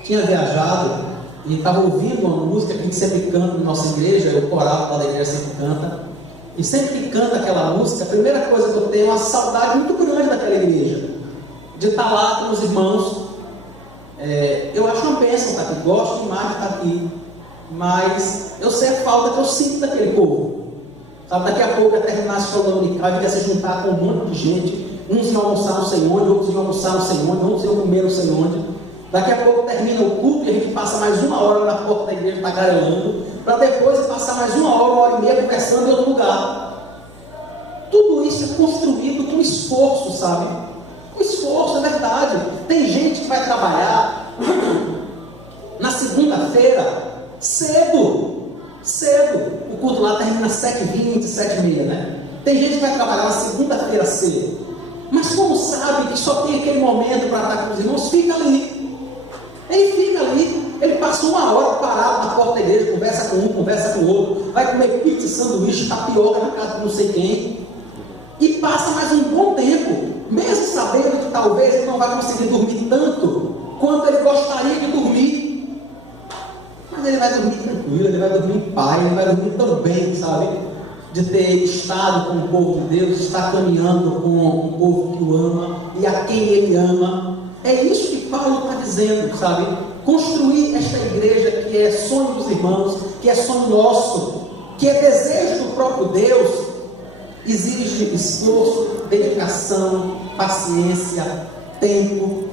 tinha viajado e estava ouvindo uma música que a gente sempre canta na nossa igreja, o coral lá da igreja sempre canta, e sempre que canta aquela música, a primeira coisa que eu tenho é uma saudade muito grande daquela igreja, de estar lá com os irmãos. Eu acho uma bênção estar aqui, gosto demais de estar aqui, mas eu sei a falta que eu sinto daquele povo. Sabe, daqui a pouco vai terminar a escola dominical e vai se juntar com um monte de gente, uns iam almoçar não sei onde, outros iam almoçar não sei onde, outros iam comer não sei onde. Daqui a pouco termina o culto e a gente passa mais uma hora na porta da igreja tagarelando, para depois passar mais uma hora e meia conversando em outro lugar. Tudo isso é construído com esforço, sabe? Com esforço, é verdade. Tem gente que vai trabalhar na segunda-feira cedo. O culto lá termina às 7h20, 7h30, né? Tem gente que vai trabalhar na segunda-feira cedo, mas como sabe que só tem aquele momento para estar com os irmãos, fica ali. Ele fica ali, ele passa uma hora parado na porta da igreja, conversa com um, conversa com o outro, vai comer pizza, sanduíche, tapioca na casa de não sei quem, e passa mais um bom tempo, mesmo sabendo que talvez ele não vai conseguir dormir tanto quanto ele gostaria de dormir, mas ele vai dormir tranquilo, ele vai dormir em paz, ele vai dormir tão bem, sabe? De ter estado com o povo de Deus, estar caminhando com o povo que o ama e a quem ele ama. É isso que Paulo está dizendo, sabe? Construir esta igreja que é sonho dos irmãos, que é sonho nosso, que é desejo do próprio Deus, exige esforço, dedicação, paciência, tempo.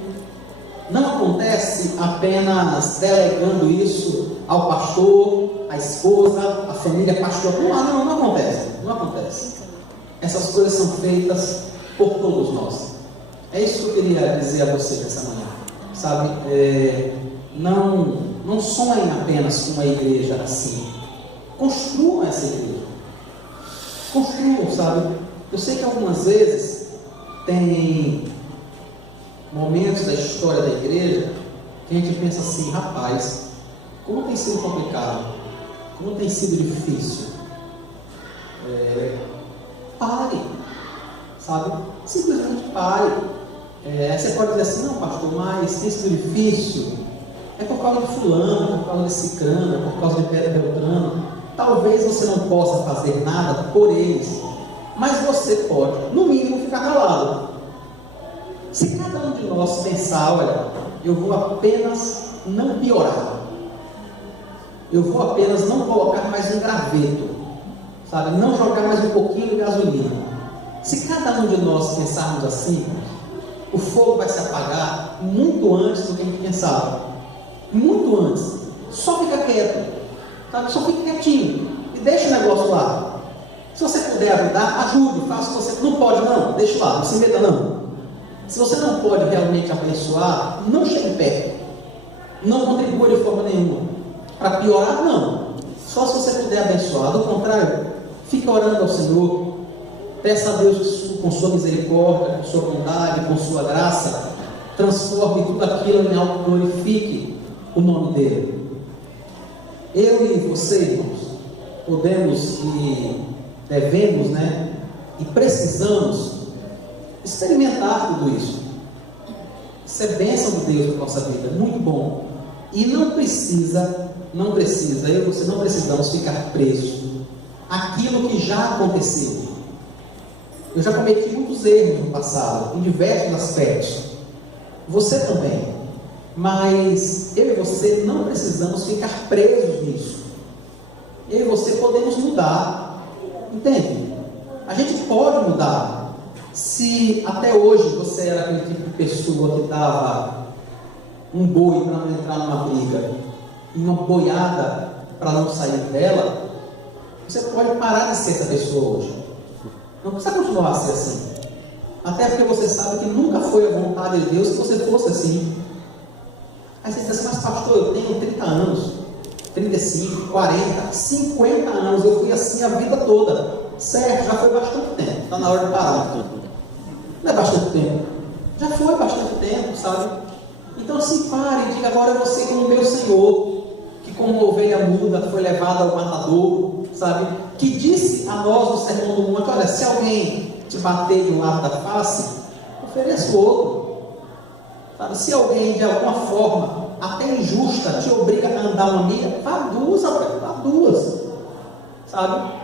Não acontece apenas delegando isso ao pastor, à esposa, à família pastoral. Não acontece. Essas coisas são feitas por todos nós. É isso que eu queria dizer a você nessa manhã, sabe? Não sonhem apenas com uma igreja assim. Construam essa igreja. Construam, sabe? Eu sei que algumas vezes tem momentos da história da igreja que a gente pensa assim: rapaz, como tem sido complicado, como tem sido difícil. Pare, sabe? Simplesmente pare. Você pode dizer assim: não, pastor, mas tem sido difícil, é por causa de fulano, é por causa de cicrano, é por causa de Pedro Beltrano. Talvez você não possa fazer nada por eles, mas você pode, no mínimo, ficar calado. Se cada um de nós pensar: olha, eu vou apenas não piorar, eu vou apenas não colocar mais um graveto, sabe? Não jogar mais um pouquinho de gasolina. Se cada um de nós pensarmos assim, o fogo vai se apagar muito antes do que a gente pensava. Muito antes. Só fica quieto, sabe? Só fica quietinho e deixa o negócio lá. Se você puder ajudar, ajude. Faça o que você não pode, não, deixa lá, não se meta não. Se você não pode realmente abençoar, não chegue perto. Não contribua de forma nenhuma. Para piorar, não. Só se você puder abençoar. Do contrário, fique orando ao Senhor. Peça a Deus que com sua misericórdia, com sua bondade, com sua graça, transforme tudo aquilo em algo que glorifique o nome dele. Eu e você, irmãos, podemos e devemos, e precisamos experimentar tudo isso. Isso é bênção de Deus na nossa vida, muito bom. E não precisa, eu e você não precisamos ficar presos àquilo que já aconteceu. Eu já cometi muitos erros no passado, em diversos aspectos. Você também. Mas eu e você não precisamos ficar presos nisso. Eu e você podemos mudar. Entende? A gente pode mudar. Se até hoje você era aquele tipo de pessoa que dava um boi para não entrar numa briga e uma boiada para não sair dela, você pode parar de ser essa pessoa hoje. Não precisa continuar a ser assim. Até porque você sabe que nunca foi a vontade de Deus que você fosse assim. Aí você diz assim, mas pastor, eu tenho 30 anos, 35, 40, 50 anos, eu fui assim a vida toda. Certo, já foi bastante tempo, está na hora de parar tudo. Não é bastante tempo, já foi bastante tempo, sabe? Então assim, pare e diga, agora você como meu Senhor, que como ovelha muda foi levada ao matador, sabe? Que disse a nós no Sermão do Monte, olha, se alguém te bater de um lado da face, ofereça o outro. Sabe? Se alguém de alguma forma, até injusta, te obriga a andar uma milha, vá duas, sabe?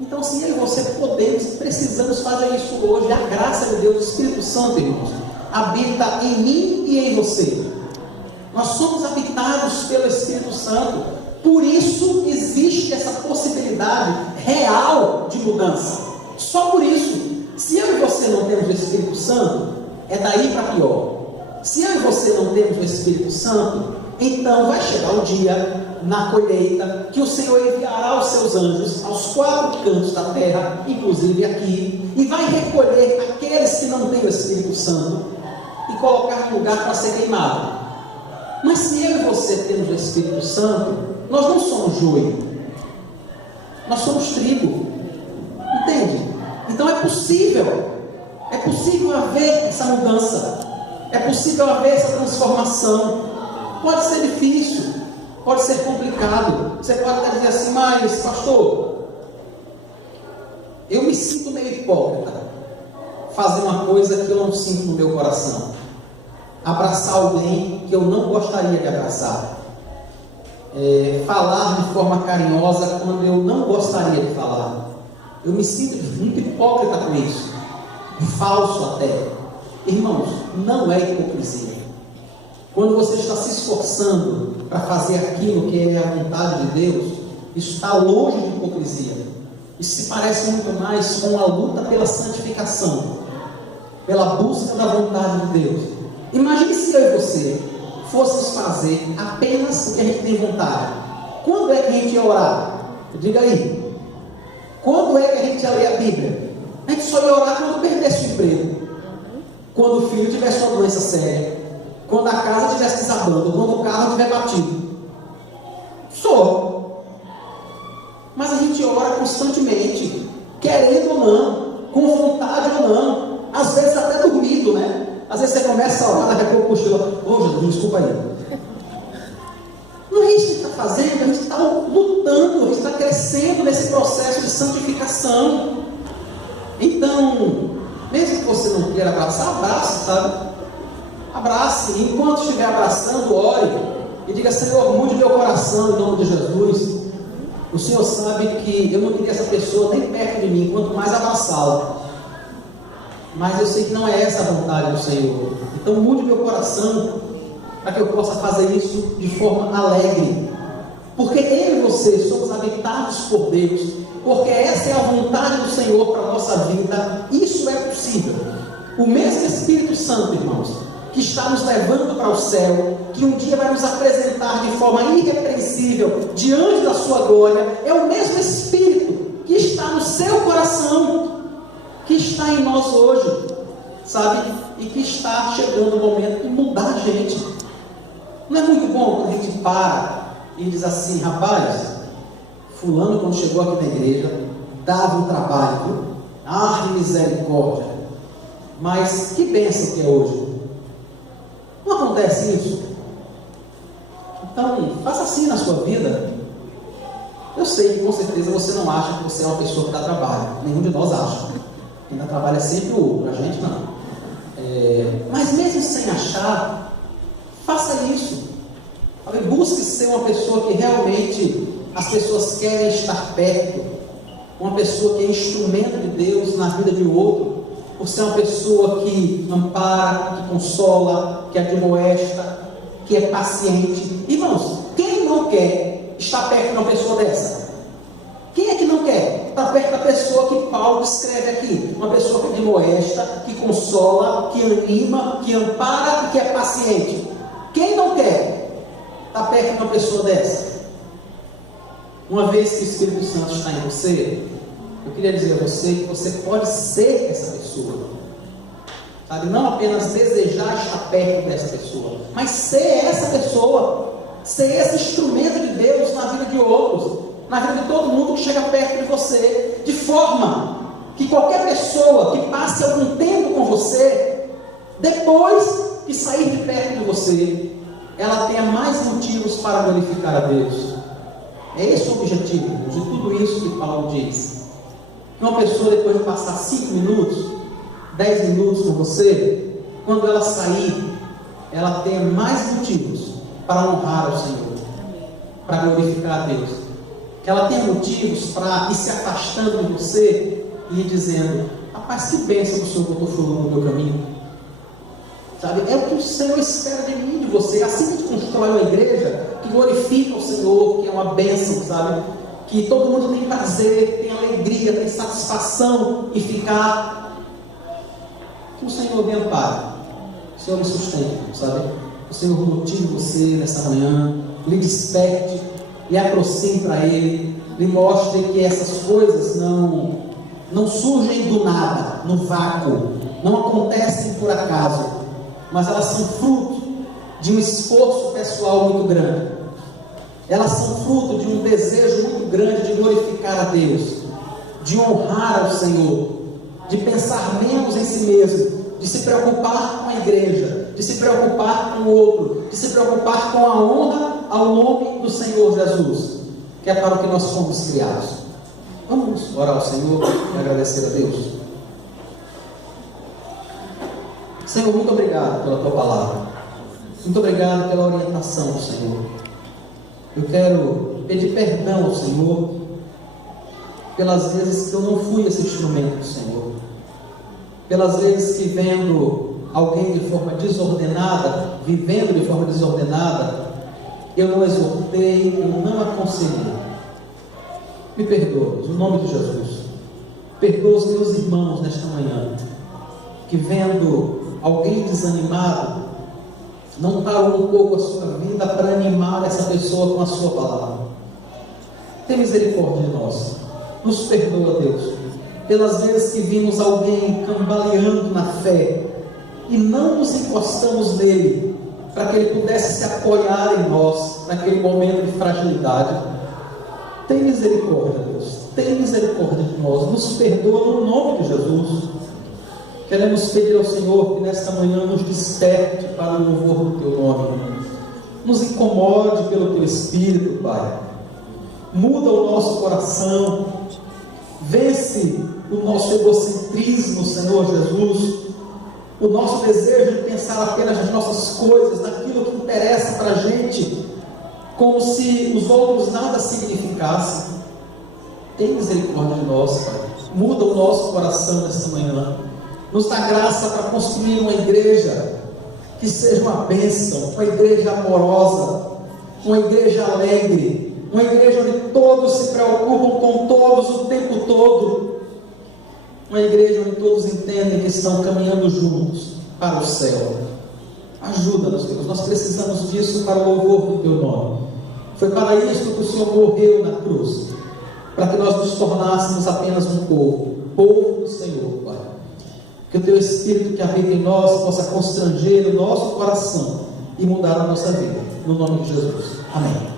Então assim, eu e você podemos, precisamos fazer isso hoje. A graça de Deus, o Espírito Santo, irmãos, habita em mim e em você. Nós somos habitados pelo Espírito Santo. Por isso existe essa possibilidade real de mudança. Só por isso. Se eu e você não temos o Espírito Santo, é daí para pior. Se eu e você não temos o Espírito Santo, então vai chegar o dia na colheita que o Senhor enviará os seus anjos aos 4 cantos da terra, inclusive aqui, e vai recolher aqueles que não têm o Espírito Santo e colocar em lugar para ser queimado. Mas se eu e você temos o Espírito Santo, nós não somos joio, nós somos trigo. Entende? Então é possível haver essa mudança, é possível haver essa transformação. Pode ser difícil, pode ser complicado. Você pode até dizer assim, mas pastor, eu me sinto meio hipócrita fazer uma coisa que eu não sinto no meu coração, abraçar alguém que eu não gostaria de abraçar, falar de forma carinhosa quando eu não gostaria de falar. Eu me sinto muito hipócrita com isso, falso até. Irmãos, não é hipocrisia. Quando você está se esforçando para fazer aquilo que é a vontade de Deus, isso está longe de hipocrisia. Isso se parece muito mais com a luta pela santificação, pela busca da vontade de Deus. Imagine se eu e você fôssemos fazer apenas o que a gente tem vontade. Quando é que a gente ia orar? Diga aí. Quando é que a gente ia ler a Bíblia? A gente só ia orar quando perdesse o emprego, quando o filho tivesse uma doença séria, quando a casa estivesse desabando, quando o carro estiver batido. Só. Mas a gente ora constantemente, querendo ou não, com vontade ou não, às vezes até dormindo, né? Às vezes você começa a orar, daqui a pouco cochila, Jesus, desculpa aí. Não é isso que está fazendo, a gente está lutando, a gente está crescendo nesse processo de santificação. Então, mesmo que você não queira abraçar, abrace, sabe? Abrace, e enquanto estiver abraçando, ore e diga, Senhor, mude meu coração em nome de Jesus. O Senhor sabe que eu não queria essa pessoa nem perto de mim, quanto mais abraçá-la. Mas eu sei que não é essa a vontade do Senhor. Então mude meu coração para que eu possa fazer isso de forma alegre. Porque eu e você somos habitados por Deus. Porque essa é a vontade do Senhor para a nossa vida. Isso é possível. O mesmo Espírito Santo, irmãos, que está nos levando para o céu, que um dia vai nos apresentar de forma irrepreensível diante da sua glória, é o mesmo Espírito que está no seu coração, que está em nós hoje, sabe? E que está chegando o momento de mudar a gente. Não é muito bom quando a gente para e diz assim, rapaz, fulano quando chegou aqui na igreja, dava um trabalho, viu? Ah, misericórdia, mas que bênção que é hoje. Não acontece isso? Então, faça assim na sua vida. Eu sei que com certeza você não acha que você é uma pessoa que dá trabalho. Nenhum de nós acha. Quem dá trabalho é sempre o outro, a gente não. Mas mesmo sem achar, faça isso. Busque ser uma pessoa que realmente as pessoas querem estar perto. Uma pessoa que é instrumento de Deus na vida de outro. Por ser uma pessoa que ampara, que consola, que admoesta, que é paciente. Irmãos, quem não quer estar perto de uma pessoa dessa? Quem é que não quer estar perto da pessoa que Paulo descreve aqui? Uma pessoa que admoesta, que consola, que anima, que ampara e que é paciente. Quem não quer estar perto de uma pessoa dessa? Uma vez que o Espírito Santo está em você, eu queria dizer a você que você pode ser essa pessoa. Sabe? Não apenas desejar estar perto dessa pessoa, mas ser essa pessoa. Ser esse instrumento de Deus na vida de outros, na vida de todo mundo que chega perto de você, de forma que qualquer pessoa que passe algum tempo com você, depois que sair de perto de você, ela tenha mais motivos para glorificar a Deus. É esse o objetivo de tudo isso que Paulo diz. Que uma pessoa, depois de passar 5 minutos, 10 minutos com você, quando ela sair, ela tenha mais motivos para honrar ao Senhor, para glorificar a Deus. Que ela tenha motivos para ir se afastando de você e ir dizendo: rapaz, que bênção que o Senhor botou fogo no meu caminho. Sabe? É o que o Senhor espera de mim, de você. Assim que a gente constrói uma igreja que glorifica o Senhor, que é uma bênção, sabe? Que todo mundo tem prazer, tem alegria, tem satisfação em ficar. Que o Senhor me ampare, o Senhor me sustente, sabe? O Senhor motive você nessa manhã, lhe desperte, lhe aproxime para Ele, lhe mostre que essas coisas não surgem do nada, no vácuo, não acontecem por acaso, mas elas são fruto de um esforço pessoal muito grande. Elas são fruto de um desejo muito grande de glorificar a Deus, de honrar ao Senhor, de pensar menos em si mesmo, de se preocupar com a igreja, de se preocupar com o outro, de se preocupar com a honra ao nome do Senhor Jesus, que é para o que nós fomos criados. Vamos orar ao Senhor e agradecer a Deus. Senhor, muito obrigado pela Tua palavra. Muito obrigado pela orientação, Senhor. Eu quero pedir perdão ao Senhor pelas vezes que eu não fui esse instrumento do Senhor. Pelas vezes que vendo alguém de forma desordenada, vivendo de forma desordenada, eu não exortei, eu não aconselhei. Me perdoa, no nome de Jesus. Perdoa os meus irmãos nesta manhã, que vendo alguém desanimado, não parou um pouco a sua vida para animar essa pessoa com a sua palavra. Tem misericórdia de nós. Nos perdoa, Deus, pelas vezes que vimos alguém cambaleando na fé e não nos encostamos nele para que ele pudesse se apoiar em nós naquele momento de fragilidade. Tem misericórdia, Deus, tem misericórdia de nós. Nos perdoa no nome de Jesus. Queremos pedir ao Senhor que nesta manhã nos desperte para o louvor do Teu nome. Nos incomode pelo Teu Espírito, Pai. Muda o nosso coração. Vence o nosso egocentrismo, Senhor Jesus. O nosso desejo de pensar apenas nas nossas coisas, naquilo que interessa para a gente, como se os outros nada significassem. Tem misericórdia de nós, Pai. Muda o nosso coração nesta manhã. Nos dá graça para construir uma igreja que seja uma bênção, uma igreja amorosa, uma igreja alegre, uma igreja onde todos se preocupam com todos o tempo todo, uma igreja onde todos entendem que estão caminhando juntos para o céu. Ajuda-nos, Deus, nós precisamos disso para o louvor do Teu nome. Foi para isso que o Senhor morreu na cruz, para que nós nos tornássemos apenas um povo do Senhor, Pai. Que o Teu Espírito que habita em nós possa constranger o nosso coração e mudar a nossa vida. No nome de Jesus. Amém.